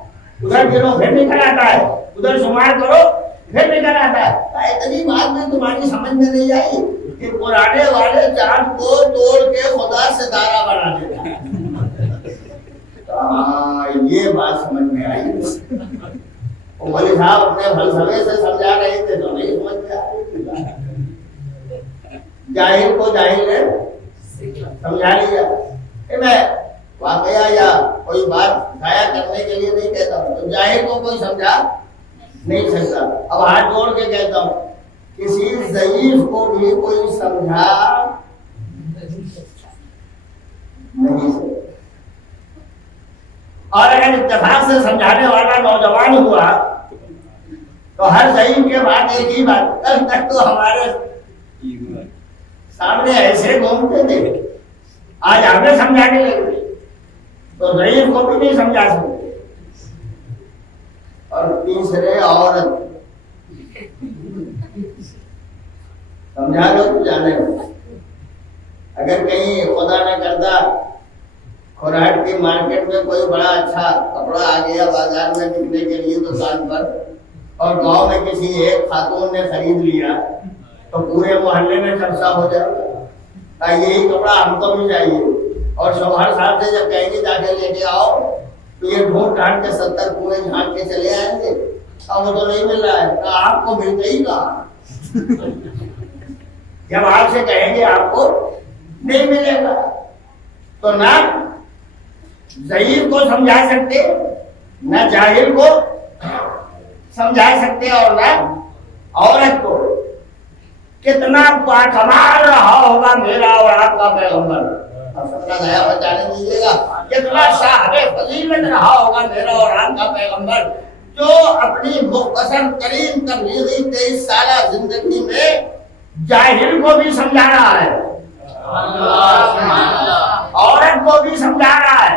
ادھر گنو پھر نکل آتا ہے ادھر شمار کرو پھر نکل آتا ہے. اتنی بات میں تمہاری سمجھ میں نہیں آئی کہ پرانے والے چاند کو توڑ کے خدا ستارہ بنا دیتا ہے. یہ بات سمجھ میں آئی. مولوی صاحب اپنے فلسفے سے سمجھا رہے تھے تو نہیں سمجھ میں آ رہی. جاہل کو جاہل نے سمجھا لیا. میں واقعہ یا کوئی بات ضائع کرنے کے لیے نہیں کہتا ہوں. تو جاہل کو کوئی سمجھا نہیں سکتا. اب ہاتھ جوڑ کے کہتا ہوں کسی ضعیف کو بھی کوئی سمجھا نہیں سکتا. اور اگر اتفاق سے سمجھانے والا نوجوان ہوا تو ہر ضعیف کے بعد ایک ہی بات کل تک تو ہمارے سامنے ایسے گھومتے تھے آج ہمیں سمجھانے لگے تو ضعیف کو بھی نہیں سمجھا سکتے. اور تیسرے عورت سمجھا لو تو جانے اگر کہیں خدا نہ کرتا خوراٹ کی مارکیٹ میں کوئی بڑا اچھا کپڑا آ گیا بازار میں بکنے کے لیے دکان پر اور گاؤں میں کسی ایک خاتون نے خرید لیا تو پورے محلے میں چرچا ہو جائے گا یہی کپڑا ہم کو بھی چاہیے. اور شوہر صاحب سے جب کہیں گے جا کے لے کے آؤ تو یہ ڈھونڈ ڈھانڈ کے 70 کنویں جھانک کے چلے آئیں گے. اب وہ تو نہیں مل رہا ہے. آپ کو ملتے ہی کہاں؟ جب آپ سے کہیں گے آپ کو نہیں ملے گا تو نہ ضعیف کو سمجھا سکتے نہ جاہل کو سمجھا سکتے اور نہ عورت کو. کتنا باکمال رہا ہوگا میرا اور آپ کا پیغمبر. سب کا دیا بچانے دیجیے گا. کتنا صاحب فضیلت رہا ہوگا میرا اور آپ کا پیغمبر جو اپنی مختصر ترین تبلیغی 23 سالہ زندگی میں جاہل کو بھی سمجھا رہا ہے عورت کو بھی سمجھا رہا ہے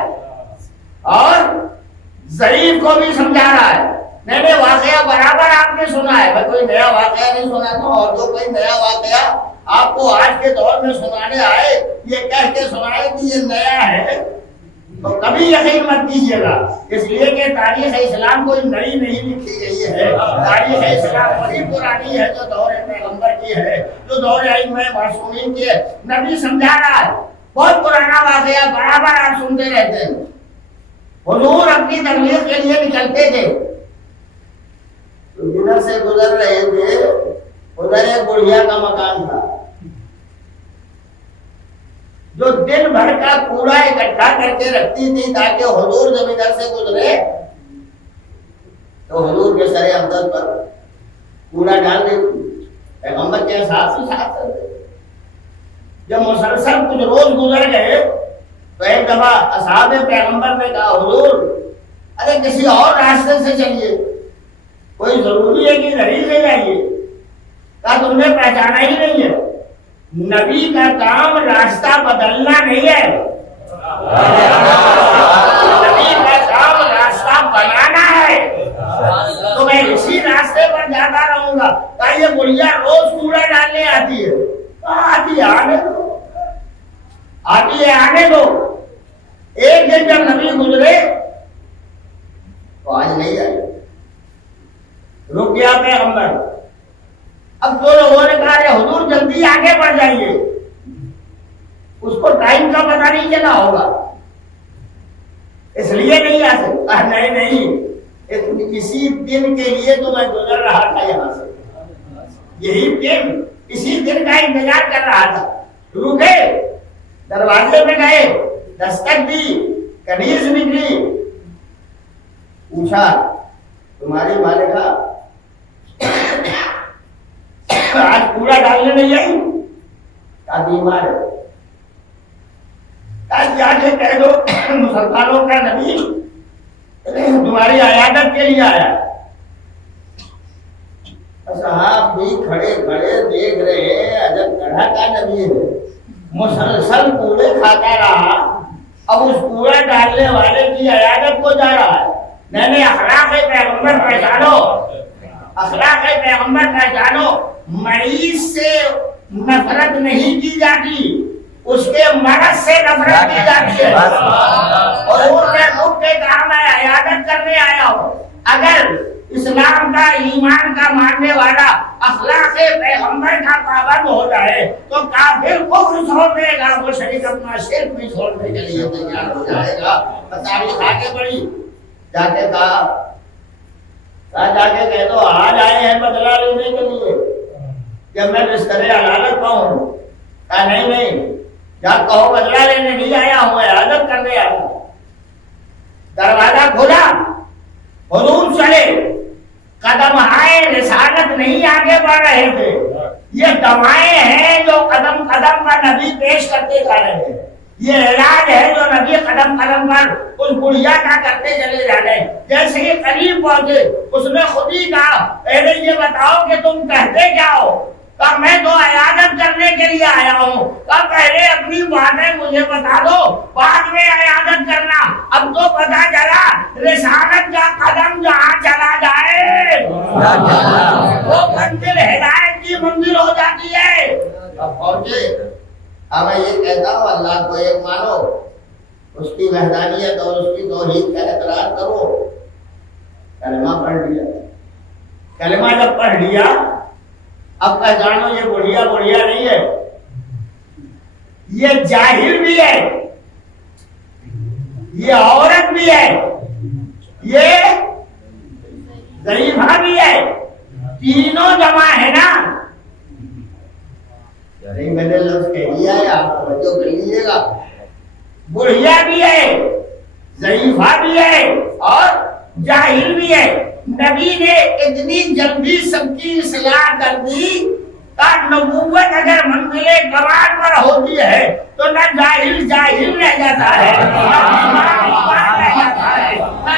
اور ضعیف کو بھی سمجھا رہا ہے. میں نے واقعہ برابر آپ نے سنا ہے. میں کوئی نیا واقعہ نہیں سناتا ہوں اور جو کوئی نیا واقعہ آپ کو آج کے دور میں سنانے آئے یہ کہہ کے سنائے کہ یہ نیا ہے تو کبھی یقین مت کیجیے گا. اس لیے کہ تاریخ اسلام کوئی نئی نہیں لکھی گئی ہے. تاریخ اسلام وہی پرانی ہے جو دور پیغمبر کی ہے جو دور ائمہ معصومین کی ہے. نبی سمجھا رہا ہے. بہت پرانا واقعہ برابر آپ سنتے رہتے ہیں. حضور اپنی تبلیغ کے لیے نکلتے تھے ادھر سے گزر رہے تھے. ادھر ایک بڑھیا کا مکان تھا جو دن بھر کا کوڑا اکٹھا کر کے رکھتی تھی تاکہ حضور جب ادھر سے گزرے تو حضور کے سر افضل پر کوڑا ڈال دیتی. پیغمبر کے ساتھ چلتے. جب مسلسل کچھ روز گزر گئے تو ایک دفعہ اصحاب پیغمبر نے کہا حضور ارے کسی اور راستے سے چلیے کوئی ضروری ہے کہ ادھر ہی سے جائیے. کہا تم نے پہچانا ہی نہیں ہے. نبی کا کام راستہ بدلنا نہیں ہے. نبی کا کام راستہ بنانا ہے. تو میں اسی راستے پر جاتا رہوں گا. کہا یہ بڑھیا روز کوڑا ڈالنے آتی ہے. آتی ہے ایک دن جب نبی گزرے تو آج نہیں آئے، رک گیا پیغمبر۔ اب دو لوگوں نے کہا رہے حضور جلدی آگے بڑھ جائیے، اس کو ٹائم کا پتہ نہیں چلا ہوگا اس لیے نہیں آ سکتا۔ نہیں، اسی دن کے لیے تو میں گزر رہا تھا یہاں سے، یہی دن، اسی دن کا انتظار کر رہا تھا۔ رکے، دروازے میں گئے، دستک دی، کنیز نکلی، پوچھا تمہاری مالکہ آج پورا ڈالنے نہیں آئی؟ کیا بیمار ہے؟ جا کے کہہ دو مسلمانوں کا نبی تمہاری عیادت کے لیے آیا۔ صاحب بھی کھڑے کھڑے دیکھ رہے ہیں، عجب طرح کا نبی ہے، مسلسل کوڑے کھاتا رہا، اب اس کوڑا ڈالنے والے کی عیادت کو جا رہا ہے۔ نہیں، اخلاق پیغمبر پہچانو، اخلاق پیغمبر پہچانو۔ مریض سے نفرت نہیں کی جاتی، اس کے مرض سے نفرت کی جاتی ہے۔ اور اس نے رک کے کہا میں عیادت کرنے آیا ہوں۔ اگر اسلام کا، ایمان کا ماننے والا اخلاق پیغمبر کا پابند ہو جائے تو کافر کفر چھوڑ دے گا، وہ شریک اپنا شرک بھی چھوڑنے کے لیے تیار ہو جائے گا۔ تاریخ آگے بڑھی، جا کے کہا جا کے کہہ دو آج آئے ہیں بدلہ لینے کے لیے کہ میں بستر عدالت کا ہوں۔ کہا نہیں، جا کہو بدلہ لینے نہیں آیا ہوں، عیادت کرنے آیا ہوں۔ دروازہ کھولا، حضور چلے، قدم آئے، رسالت نہیں آگے بڑھ رہے تھے۔ یہ دوائیں ہیں جو قدم قدم پر نبی پیش کرتے جا رہے ہیں، یہ علاج ہے جو نبی قدم قدم پر اس بڑھیا کا کرتے چلے جا رہے ہیں۔ جیسے ہی قریب پہنچے اس نے خود ہی کہا پہلے یہ بتاؤ کہ تم کہتے کیا ہو؟ کہا میں تو عیادت کرنے کے لیے آیا ہوں۔ کہا پہلے اپنی باتیں مجھے بتا دو، بعد میں عیادت کرنا۔ اب تو پتہ چلا رسالت کا قدم جہاں چلا جائے وہ منزل ہدایت کی منزل ہو جاتی ہے۔ اب پہنچے، اب میں یہ کہتا ہوں اللہ کو ایک مانو، اس کی وحدانیت اور اس کی توحید کا اقرار کرو۔ کلمہ پڑھ لیا، کلمہ جب پڑھ لیا اب پہچانو یہ بڑھیا نہیں ہے، یہ جاہل بھی ہے، یہ عورت بھی ہے، یہ ضعیفہ بھی ہے، تینوں جمع ہے نا۔ نہیں میں نے لفظ کہہ دیا ہے، آپ توجہ کر لیجیے گا۔ بڑھیا بھی ہے، ضعیفہ بھی ہے اور جاہل بھی ہے۔ نبی نے اتنی جلدی سب کی اصلاح کر دی کہ نبوت اگر منزل کمال پر ہوتی ہے تو نہ جاہل رہ جاتا ہے، نہ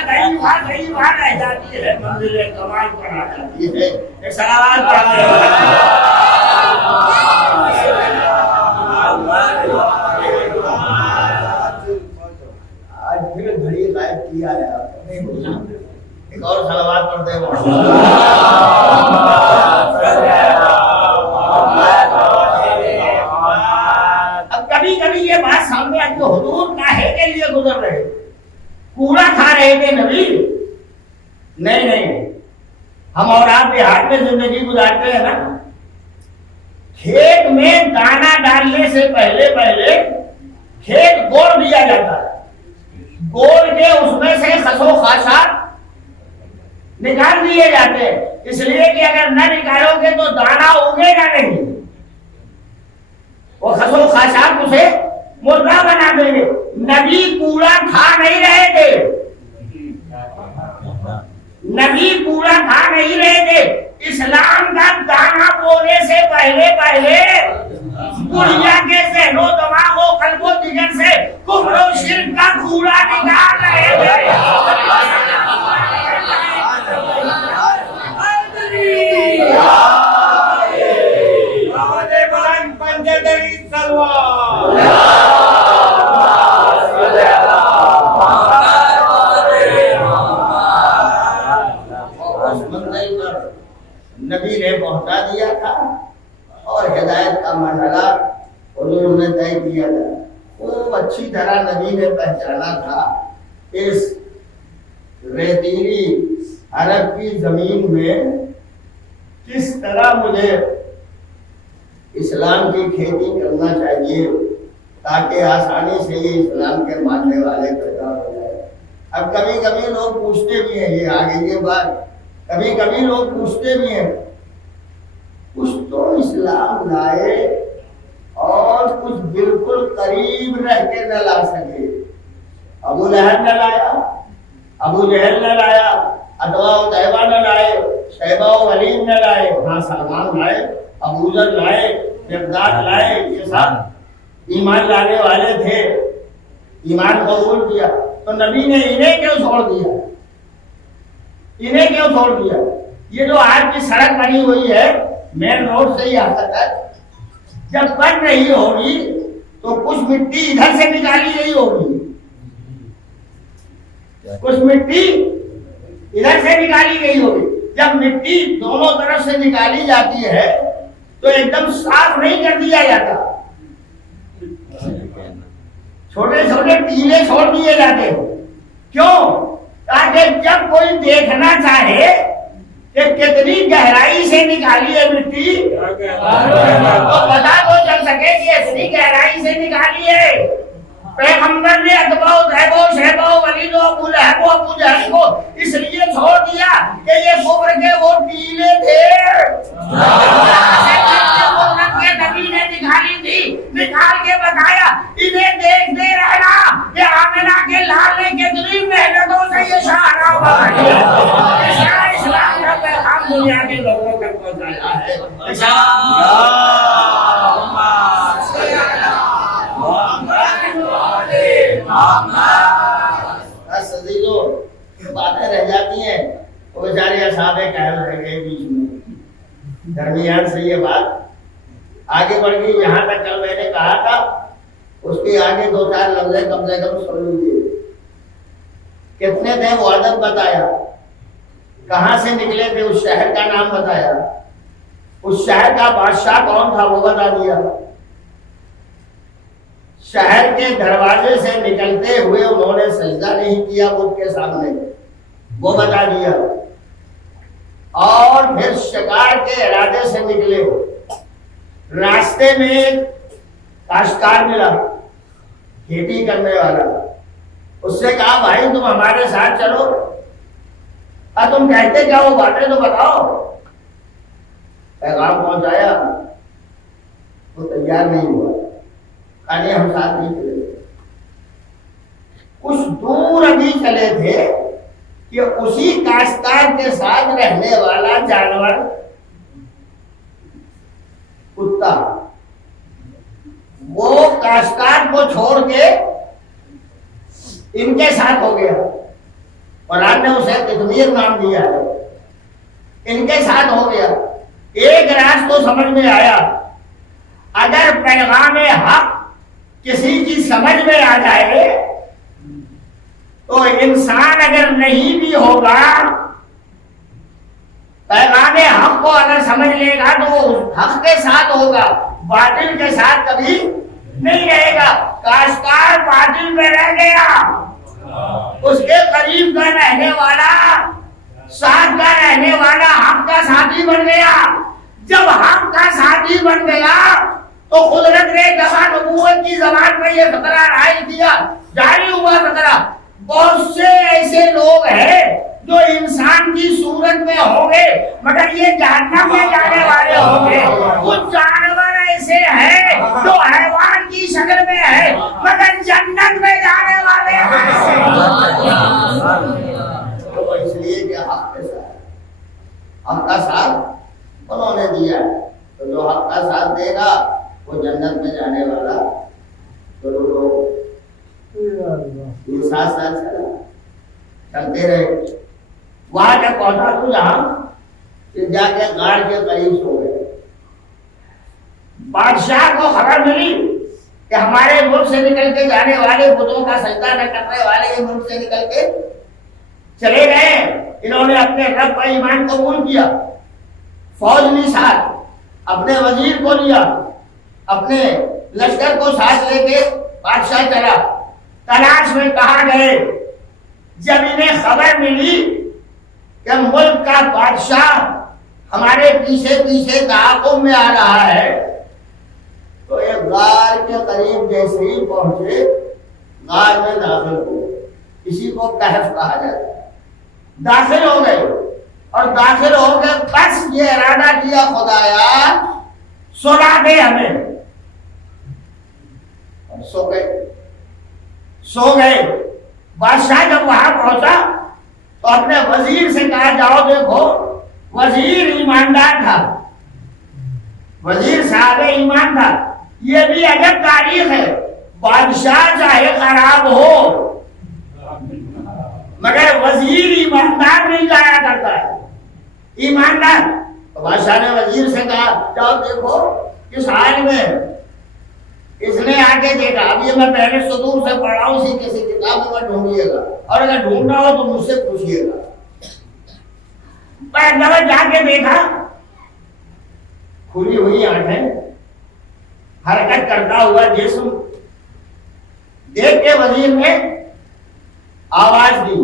ضعیفہ رہ جاتی ہے، منزل کمال پر آ جاتی ہے۔ ایک صلوات پڑھتے ہیں۔ آج پھر گھڑی غائب کیا ہے، ایک اور صلوات پڑھتے ہیں۔ اب کبھی کبھی یہ بات سامنے آتی ہے حضور کاہے کے لیے گزر رہے، کوڑا کھا رہے تھے نبی؟ نہیں، ہم اور آپ دیہات میں زندگی گزارتے ہیں نا، کھیت میں دانا ڈالنے سے پہلے کھیت گوڑ دیا جاتا ہے، گوڑ کے اس میں سے خس و خاشاک نکال دیے جاتے ہیں، اس لیے کہ اگر نہ نکالو گے تو دانا اگے گا نہیں، وہ خس و خاشاک اسے مردہ بنا دیں گے۔ نبی کوڑا کھا نہیں رہے تھے، نبی کوڑا کھا نہیں رہے تھے، اسلام کا دانا بونے سے پہلے بڑھیا کے ذہن و دماغ و قلب و جگر سے کفر و شرک کا کوڑا نکال رہے تھے۔ نبی نے پہنچا دیا تھا اور ہدایت کا مرحلہ حضور نے طے کیا تھا، خوب اچھی طرح ہمارا نبی نے پہچانا تھا اس ریتیلی عرب کی زمین میں کس طرح مجھے اسلام کی کھیتی کرنا چاہیے تاکہ آسانی سے یہ اسلام کے ماننے والے پیدا ہو جائے۔ اب کبھی کبھی لوگ پوچھتے بھی ہیں، یہ آگے یہ بات، کبھی کبھی لوگ پوچھتے بھی ہیں کچھ تو اسلام لائے اور کچھ بالکل قریب رہ کے نہ لا سکے۔ ابو لہب نہ لایا، ابو جہل نہ لایا، عتبہ و طیبہ نہ لائے، شیبہ و ولید نہ لائے، ہاں سلمان لائے، ابو ذر لائے، مقداد لائے، یہ سب ایمان لانے والے تھے، ایمان قبول کیا۔ تو نبی نے انہیں کیوں چھوڑ دیا؟ انہیں کیوں چھوڑ دیا؟ یہ جو آج کی سڑک بنی ہوئی ہے مین روڈ سے یہاں تک، جب بن رہی ہوگی تو کچھ مٹی ادھر سے نکالی گئی ہوگی، کچھ مٹی ادھر سے نکالی گئی ہوگی۔ جب مٹی دونوں طرف سے نکالی جاتی ہے تو ایک دم صاف نہیں کر دیا جاتا، چھوٹے چھوٹے ٹیلے چھوڑ دیے جاتے ہیں۔ کیوں؟ تاکہ جب کوئی دیکھنا چاہے کہ کتنی گہرائی سے نکالی ہے مٹی تو پتا تو چل سکے کہ اتنی گہرائی سے نکالی ہے۔ پیغمبر نے عتبہ و طیبہ و شیبہ و ولید و ابو لہب و ابو جہل کو اس لیے چھوڑ دیا کہ یہ کفر کے وہ ٹیلے تھے، نبی نے نکالی تھی، نکال کے بتایا انہیں دیکھتے رہنا کہ آمنہ کے لال نے کتنی محنتوں سے یہ شاہراہ بنایا، اسلام کا پیغام دنیا کے لوگوں تک پہنچایا ہے۔ باتیں رہ جاتی ہیں وہ بیچارے اصحاب کہف رہ گئے بیچ میں، درمیان سے یہ بات آگے بڑھ گئی۔ یہاں تک کل میں نے کہا تھا، اس کے آگے دو چار لفظ کم سے کم سن لیجیے۔ کتنے تھے وہ عدد بتایا، کہاں سے نکلے تھے اس شہر کا نام بتایا، اس شہر کا بادشاہ کون تھا وہ بتا دیا، شہر کے دروازے سے نکلتے ہوئے انہوں نے سجدہ نہیں کیا بت کے سامنے، وہ بتا دیا، اور پھر شکار کے ارادے سے نکلے، راستے میں ایک کاشتکار ملا، کھیتی کرنے والا، اس سے کہا بھائی تم ہمارے ساتھ چلو، تم کہتے کیا وہ باتیں تو بتاؤ۔ پیغام پہنچایا، وہ تیار نہیں ہوا، کہا ہم ساتھ نہیں چلے گے۔ کچھ دور ابھی چلے تھے کہ اسی کاشتکار کے ساتھ رہنے والا جانور کتا، وہ کاشتکار کو چھوڑ کے ان کے ساتھ ہو گیا، قرآن نے اسے قطمیر نام دیا ہے، ان کے ساتھ ہو گیا۔ ایک راز تو سمجھ میں آیا، اگر پیغام حق کسی کی سمجھ میں آ جائے تو انسان اگر نہیں بھی ہوگا، پیغام حق کو اگر سمجھ لے گا تو وہ حق کے ساتھ ہوگا، باطل کے ساتھ کبھی نہیں رہے گا۔ کاشتکار باطل میں رہ گیا، اس کے قریب کا رہنے والا، ساتھ کا رہنے والا حق کا ساتھی بن گیا۔ جب حق کا ساتھی بن گیا تو قدرت نے دفعہ نبوت کی زبان میں یہ فقرہ رائج کیا، جاری ہوا فقرہ۔ بہت سے ایسے لوگ ہیں جو انسان کی صورت میں ہوں گے مگر یہ جہنم میں جانے والے ہوں گے، کچھ جانور ایسے ہیں جو حیوان کی شکل میں ہے مگر جنت میں جانے والے ہیں۔ اس لیے کہ حق کے ساتھ، حق کا ساتھ انہوں نے دیا ہے، تو جو حق کا ساتھ دے گا وہ جنت میں جانے والا۔ تو لوگ یہ ساتھ ساتھ چلتے رہے، وہاں جب پہنچا تو جہاں پھر جا کے غار کے قریب سو گئے۔ بادشاہ کو خبر ملی کہ ہمارے ملک سے نکل کے جانے والے، بتوں کا سجدہ نہ کرنے والے یہ ملک سے نکل کے چلے گئے، انہوں نے اپنے رب کا ایمان قبول کیا، فوج لی ساتھ، اپنے وزیر کو لیا، اپنے لشکر کو ساتھ لے کے بادشاہ چلا۔ تلاش میں کہاں گئے؟ جب انہیں خبر ملی کہ ملک کا بادشاہ ہمارے پیچھے پیچھے تعاقب میں آ رہا ہے تو ایک غار کے قریب جیسے ہی پہنچے غار میں داخل ہو، اسی کو کہف کہا جاتا ہے۔ داخل ہو گئے اور داخل ہو کے بس یہ ارادہ کیا خدایا سلا دے ہمیں، اور سو گئے۔ بادشاہ جب وہاں پہنچا تو اپنے وزیر سے کہا جاؤ دیکھو، وزیر ایماندار تھا، وزیر صاحب ایمان تھا۔ یہ بھی عجب تاریخ ہے، بادشاہ چاہے خراب ہو مگر وزیر ایماندار نہیں جایا کرتا ہے، ایماندار۔ بادشاہ نے وزیر سے کہا جاؤ دیکھو کس حال میں، اس نے آگے دیکھا، اب یہ میں پہلے صدور سے پڑھا ہوں، اسی کسی کتاب میں ڈھونڈیے گا، اور اگر ڈھونڈنا ہو تو مجھ سے پوچھیے گا۔ ایک دفعہ جا کے دیکھا، کھلی ہوئی آنکھیں، حرکت کرتا ہوا جسم، دیکھ کے وزیر نے آواز دی،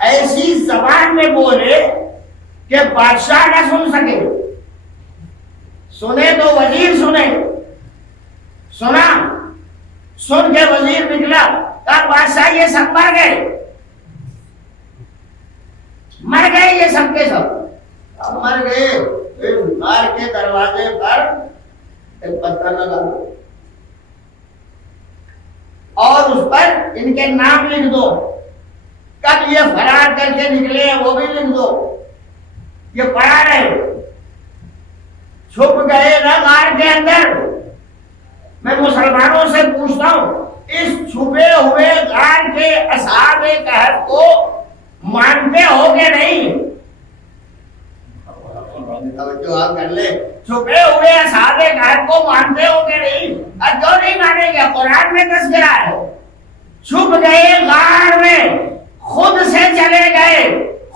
ایسی زبان میں بولے کہ بادشاہ نہ سن سکے، سنے تو وزیر سنے۔ سنا، سن کے وزیر نکلا، کہا بادشاہ یہ سب مر گئے، مر گئے یہ سب کے سب۔ اب مر گئے، غار کے دروازے پر ایک پتھر لگا دو اور اس پر ان کے نام لکھ دو، کب یہ فرار کر کے نکلے ہیں وہ بھی لکھ دو، یہ پڑا رہے۔ چھپ گئے نا غار کے اندر۔ میں مسلمانوں سے پوچھتا ہوں، اس چھپے ہوئے غار کے اصحاب کہف کو مانتے ہو کہ نہیں؟ جواب کر لے، چھپے ہوئے اصحاب کہف کو مانتے ہو کہ نہیں؟ کیوں نہیں مانیں گے؟ قرآن میں تذکرہ ہے، چھپ گئے غار میں، خود سے چلے گئے،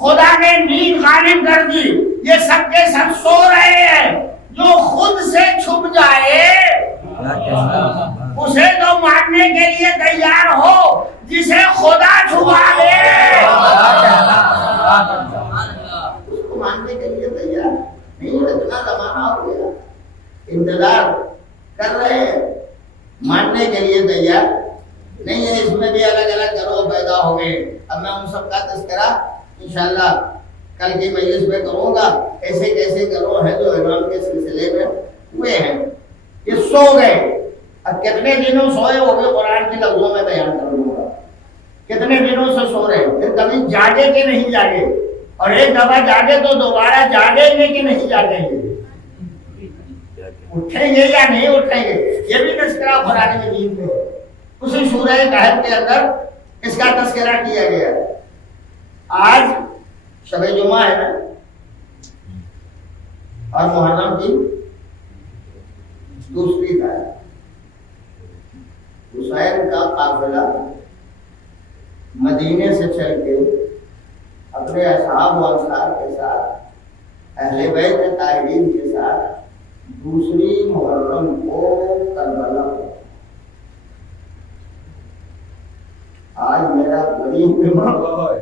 خدا نے نیند غالب کر دی، یہ سب کے سب سو رہے ہیں۔ جو خود سے چھپ جائے اسے تو ماننے کے لیے تیار ہو جسے خدا چھپا دے، اس کو ماننے کے لیے تیار نہیں۔ اتنا زمانہ ہو گیا، انتظار کر رہے ہیں، ماننے کے لیے تیار نہیں ہے۔ اس میں بھی الگ الگ گروہ پیدا ہو گئے۔ اب میں ان سب کا تذکرہ انشاءاللہ کل کی مجلس میں کروں گا، ایسے کیسے گروہ ہیں جو امام کے سلسلے میں ہوئے ہیں۔ یہ سو گئے، اب کتنے دنوں سوئے وہ بھی قرآن کے لفظوں میں بیان کروں گا، کتنے دنوں سے سو رہے، پھر کبھی جاگے کہ نہیں جاگے، اور ایک دفعہ جاگے تو دوبارہ جاگیں گے کہ نہیں جاگیں گے، اٹھیں گے یا نہیں اٹھیں گے، یہ بھی تذکرہ قرآن مجید میں اسی سورہ کہف کے اندر اس کا تذکرہ کیا گیا ہے۔ آج شب جمعہ ہے نا، اور محرم کی دوسری تاریخ، حسین کا قافلہ مدینے سے چل کے اپنے اصحاب و انصار کے ساتھ، اہل بیت طاہرین کے ساتھ دوسری محرم کو کربلا پہنچا۔ آج میرا غریب بیمار ہے،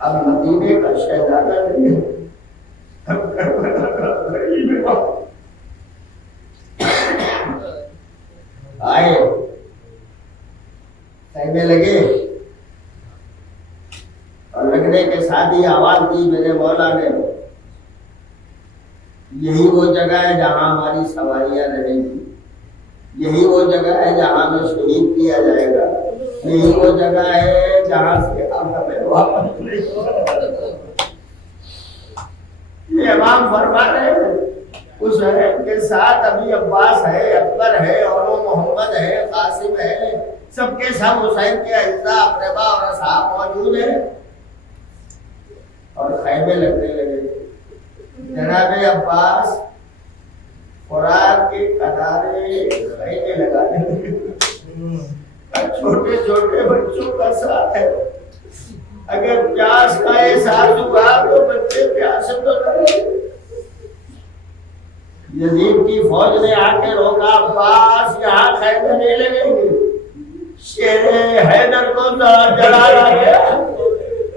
اب مدینے کا شہزادہ نہیں ہے، آئے کہنے لگے، اور لگنے کے ساتھ ہی آواز دی میرے مولا نے، یہی وہ جگہ ہے جہاں ہماری سواریاں رہیں گی، یہی وہ جگہ ہے جہاں ہمیں شہید کیا جائے گا، یہی وہ جگہ ہے جہاں سے ہم ہمیں واپس لے جائیں۔ یہ امام فرما رہے ہیں اس کے ساتھ ابھی عباس ہے، اکبر ہے، اور محمد ہے، قاسم ہے، سب کے سب حسین کے اعزاء اقربا اور اصحاب موجود ہیں، اور خیمے لگنے لگے۔ جناب عباس خوراک کے قطارے خیمے لگانے لگے، چھوٹے چھوٹے بچوں کا ساتھ ہے، اگر پیاس کا احساس ہوا تو بچے پیاسے تو لگے، یزید کی فوج نے آ کے روکا، عباس یہاں خیمے نہیں لگیں گے۔ شیر حیدر کو جلال آ گیا،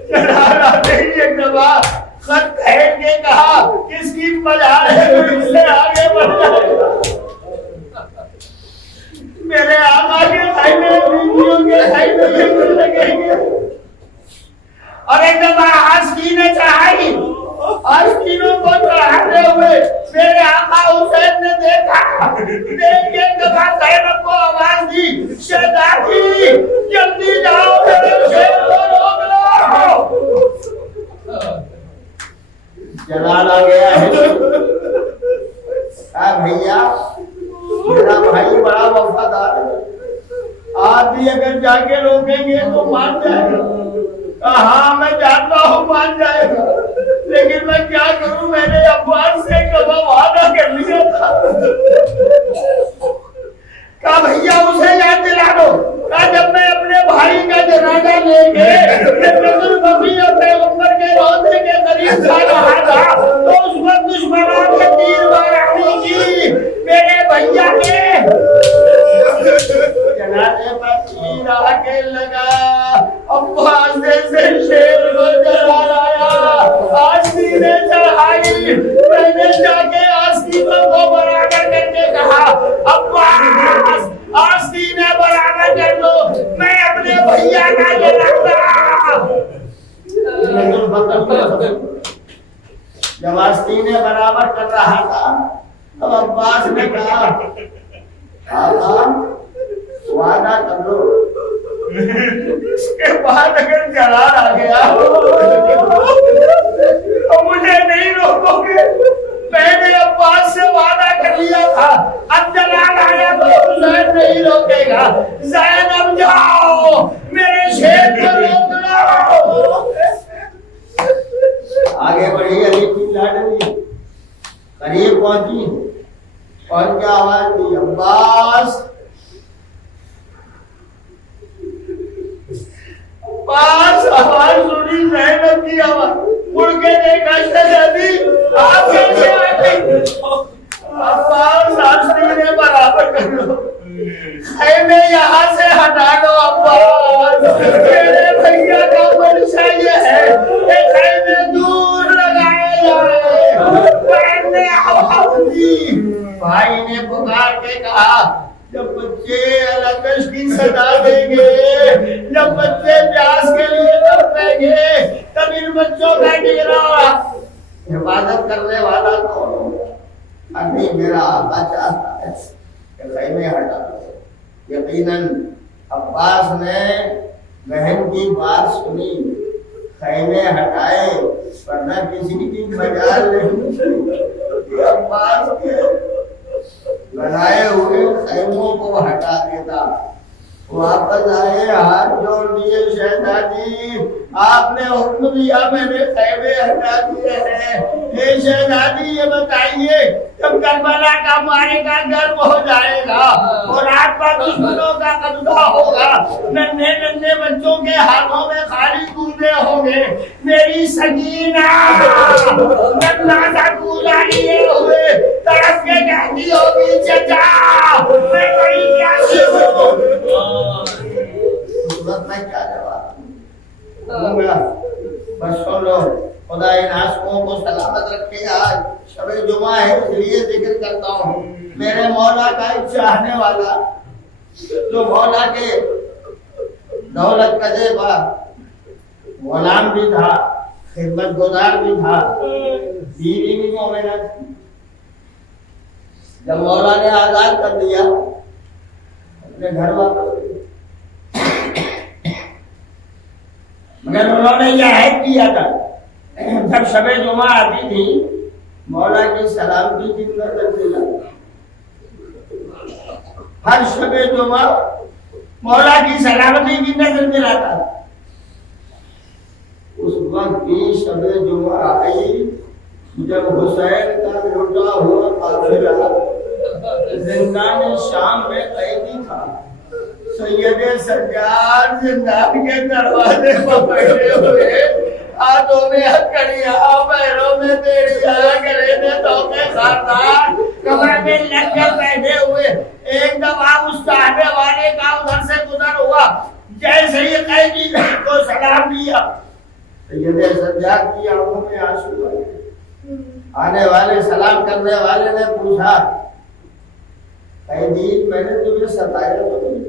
جلال آتے ہی ایک دفعہ خط پھینک کے کہا کس کی مجال ہے تو اس سے آگے بڑھ جائے گا۔ میرے آقا کے خیمے بیویوں کے خیمے میں لگیں گے۔ اور ایک دفعہ آستینیں چڑھائی، آستینوں کو چڑھاتے ہوئے میرے آقا حسین نے دیکھا، دیکھ کے ایک دفعہ زینب کو آواز دی، شہزادی جلدی جاؤ میرے شیر کو روک لو۔ جلال آ گیا ہے، کہا بھیا میرا بھائی بڑا وفادار ہے، آپ بھی اگر جا کے روکیں گے تو مان جائے گا۔ ہاں میں جانتا ہوں مان جائے گا، لیکن میں کیا کروں، میں نے عباس سے کبھی وعدہ کر لیا تھا۔ کہا بھیا اسے یاد دلا دو، کہا جب میں اپنے بھائی کا جنازہ لے کے نظر بقی اور پیغمبر کے روضے کے قریب جا رہا تھا تو اس وقت دشمنوں نے تیر بارانی کی میرے بھیا کے جنازے پر تیر آ کے لگا، عباس سے شیر کو جلا لایا، آستینیں چڑھائی، میں نے جا کے آستینوں کو برابر کر کے کہا عباس آستینیں برابر کر دو، میں اپنے بھیا کا جنازہ۔ جب آستینیں برابر کر رہا تھا تب عباس نے کہا آقا وعدہ کر دو، اس کے بعد اگر جلال آ گیا تو مجھے نہیں روکو گے، میں نے عباس سے وعدہ کر لیا تھا، اب جلال آیا تو حسین نہیں روکے گا۔ زینب جاؤ میرے شیر کو روک لو۔ آگے بڑھی علی کی لاڈلی، قریب پہنچی اور کیا آواز دی، عباس عباس۔ آواز سنی زینب کی آواز، مڑ کے دیکھا شہزادی آپ کیسے آ گئی؟ عباس آستینیں برابر کر لو، خیمے یہاں سے ہٹا دو عباس، میرے بھیا کا منشا یہ ہے کہ خیمے دور لگائے جائے۔ بہن نے آواز دی، بھائی نے پکار کے کہا جب بچے الکش کی صدا دیں گے، جب بچے پیاس کے لیے تڑپیں گے، تب ان بچوں کا ڈیرا حفاظت کرنے والا کون ہوگا؟ ابھی میرا آقا چاہتا ہے کہ خیمے ہٹا دو۔ یقیناً عباس نے بہن کی بات سنی، خیمے ہٹائے، ورنہ کسی کی مجال نہیں، عباس کے بنائے ہوئے خیموں کو ہٹا دیتا۔ واپس آئے، ہاتھ جوڑ دیے، شہزادی آپ نے حکم دیا، میں نے خیمے ہٹا دیے ہیں۔ اے شہزادی یہ بتائیے جب کربلا کا معرکہ گرم ہو جائے گا اور رات پر دشمنوں کا قبضہ ہوگا، ننھے ننھے بچوں کے ہاتھوں میں خالی کودے ہوں گے، میری سکینہ ننھا سا کوزہ لیے ہوئے طرف کے کہتی ہوگی چچا میں بڑی پیاسی ہوں۔ میں کیا جواب دوں گا؟ بس سن لو، خدا ان عاشقوں کو سلامت رکھے۔ آج شب جمعہ ہے اس لیے ذکر کرتا ہوں، میرے مولا کا ایک چاہنے والا جو مولا کے دولت کا زیبا غلام بھی تھا، خدمت گزار بھی تھا، بیوی بھی مومنہ تھی۔ جب مولا نے آزاد کر دیا اپنے گھر واپس، مگر انہوں نے یہ عہد کیا تھا جب شب جمعہ آتی تھی مولا کی سلامتی کی نظر دلا، ہر شب جمعہ مولا کی سلامتی کی نظر دلاتا۔ اس وقت کی شب جمعہ آئی جب حسین کا لٹا ہوا قافلہ زندان شام میں قیدی تھا، سید سجاد زندان کے دروازے پر بیٹھے ہوئے ہاتھوں میں ہتھکڑیاں، پیروں میں بیڑیاں، گلے میں توقے خاردار، کمر میں لنگر بیٹھے ہوئے ایک دفعہ اس صحابے والے کا ادھر سے گزر ہوا، جیسے ہی قیدی کو سلام دیا سید سجاد کی آنکھوں میں آنسو آئے۔ آنے والے سلام کرنے والے نے پوچھا قیدی میں نے تمہیں ستایا تو نہیں،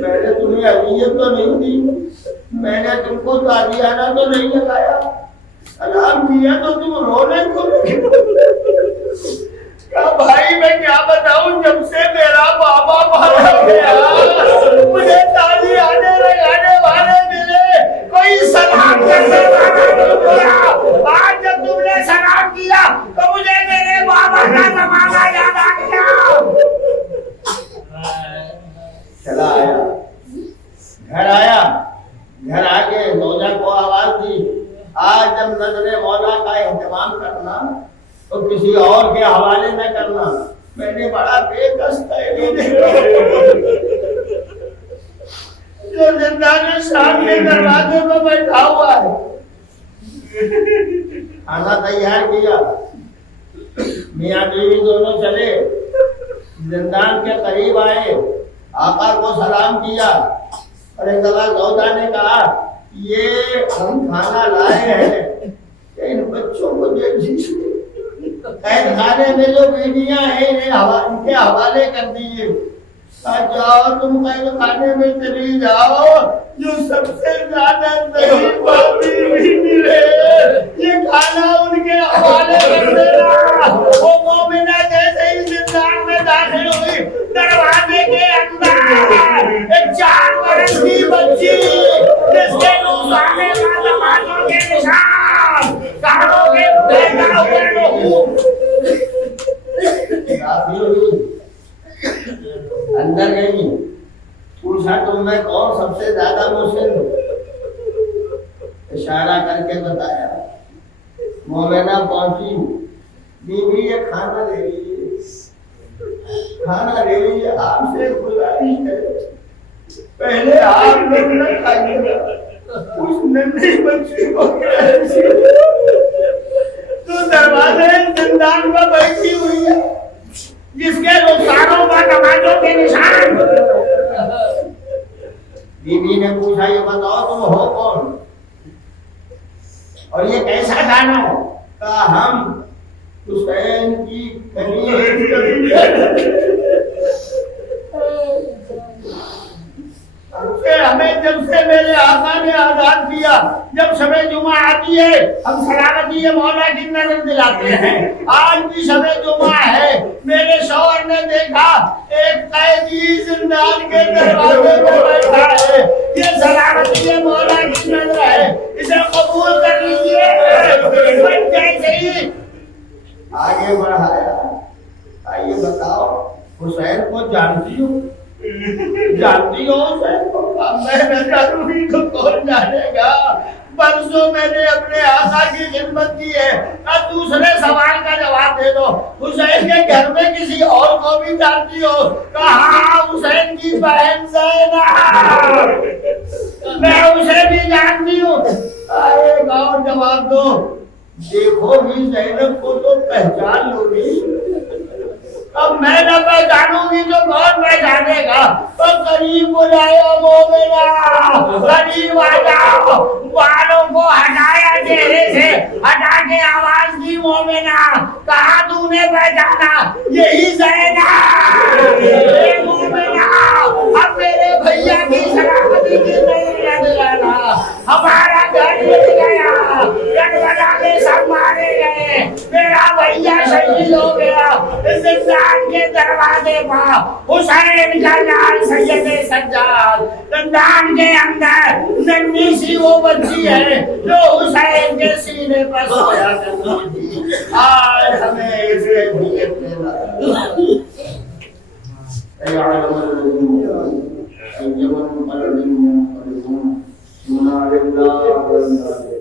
میں نے تمہیں اذیت تو نہیں دی، میں نے تم کو تالیانہ تو نہیں لگایا، سلام دیا تو تم رونے کو لگے۔ کہا بھائی میں کیا بتاؤں، جب سے میرا بابا مارا گیا مجھے تالیانے لگانے والے ملے، کوئی سلام کرنے والا نہیں ملا۔ آج جب تم نے سلام کیا تو مجھے میرے بابا کا زمانہ یاد آ گیا۔ چلا آیا، گھر آیا، گھر آ کے زوجہ کو آواز دی، آج جب نظر مولا کا اہتمام کرنا تو کسی اور کے حوالے نہ کرنا، میں نے بڑا بے کس قیدی دیکھا جو زندان شام کے دروازے میں بیٹھا ہوا ہے۔ کھانا تیار کیا، میاں بیوی دونوں چلے، زندان کے قریب آئے، آقا کو سلام کیا اور ایک دفعہ زوجہ نے کہا یہ ہم کھانا لائے ہیں کہ ان بچوں کو دے دیجیے، قید خانے میں جو بیٹیاں ہیں ان کے حوالے کر دیجیے، جاؤ تم قید خانے میں چلی جاؤ، جو سب سے زیادہ ضعیف بیوی ملے یہ کھانا ان کے حوالے کر دینا۔ وہ مومنہ جیسے ہی زندان میں داخل ہوئی، دروازے کے اندر ایک 4 برس کی بچی جس کے نوزانے کا نمازوں کے نشان، کانوں کے پیدا ہوئے لہو داخل ہوئی، اندر گئی، پوچھا تم میں کون سب سے زیادہ مسن؟ اشارہ کر کے بتایا۔ مومنہ پہنچی، بیوی یہ کھانا لے لیجیے، کھانا لے لیجیے، آپ سے گزارش ہے پہلے آپ لوگ نہ کھائیے گا، اس ننھی بچی کو تو دروازے زندان میں بیٹھی ہوئی ہے جس کے رخساروں پر نمازوں کے نشان۔ بیوی نے پوچھا یہ بتاؤ تم ہو کون اور یہ کیسا کھانا ہے؟ کہا ہم حسین کی ہمیں جب سے میرے آقا نے آزاد کیا، جب شب جمعہ آتی ہے ہم سلامتی مولا کی نظر دلاتے ہیں۔ آج بھی شب جمعہ ہے، میرے شوہر نے دیکھا ایک قیدی زندان کے دروازے میں بیٹھا ہے، یہ سلامتی مولا کی نظر ہے، اسے قبول کر لیجیے۔ جیسے ہی آگے بڑھایا، آئیے بتاؤ حسین کو جانتی ہو؟ جانتی ہو حسین کو؟ میں نہ جانوں گی تو کون جانے گا؟ برسوں میں نے اپنے آقا کی خدمت کی ہے، اب دوسرے سوال کا جواب دے دو، حسین کے گھر میں کسی اور کو بھی جانتی ہو؟ کہا حسین کی بہن زینب، میں اسے بھی جانتی ہوں۔ آئے گاؤں جواب دو، دیکھو بھی زینب کو تو پہچان لو گی، اب میں نہ پہچانوں گی تو کون پہچانے گا؟ تو قریب بلایا مومنہ، قریب آ جاؤ، بالوں کو ہٹایا چہرے سے، ہٹا کے آواز دی مومنہ، کہا تو نے پہچانا یہی زینب؟ مومنہ اب میرے بھیا کی سلامتی کی نہیں دلانا، ہمارا گھر مل گیا، کربلا میں سب مارے گئے، میرا بھیا شہید ہو گیا، زندان کے دروازے پر حسین کا لال سید سجاد، زندان کے اندر ننھی سی وہ بچی ہے جو حسین کے سینے پر سویا کرتی تھی، آج ہمیں اسے دیت دینا۔ اِنَّا لِلَّهِ وَإِنَّا إِلَيْهِ رَاجِعُونَ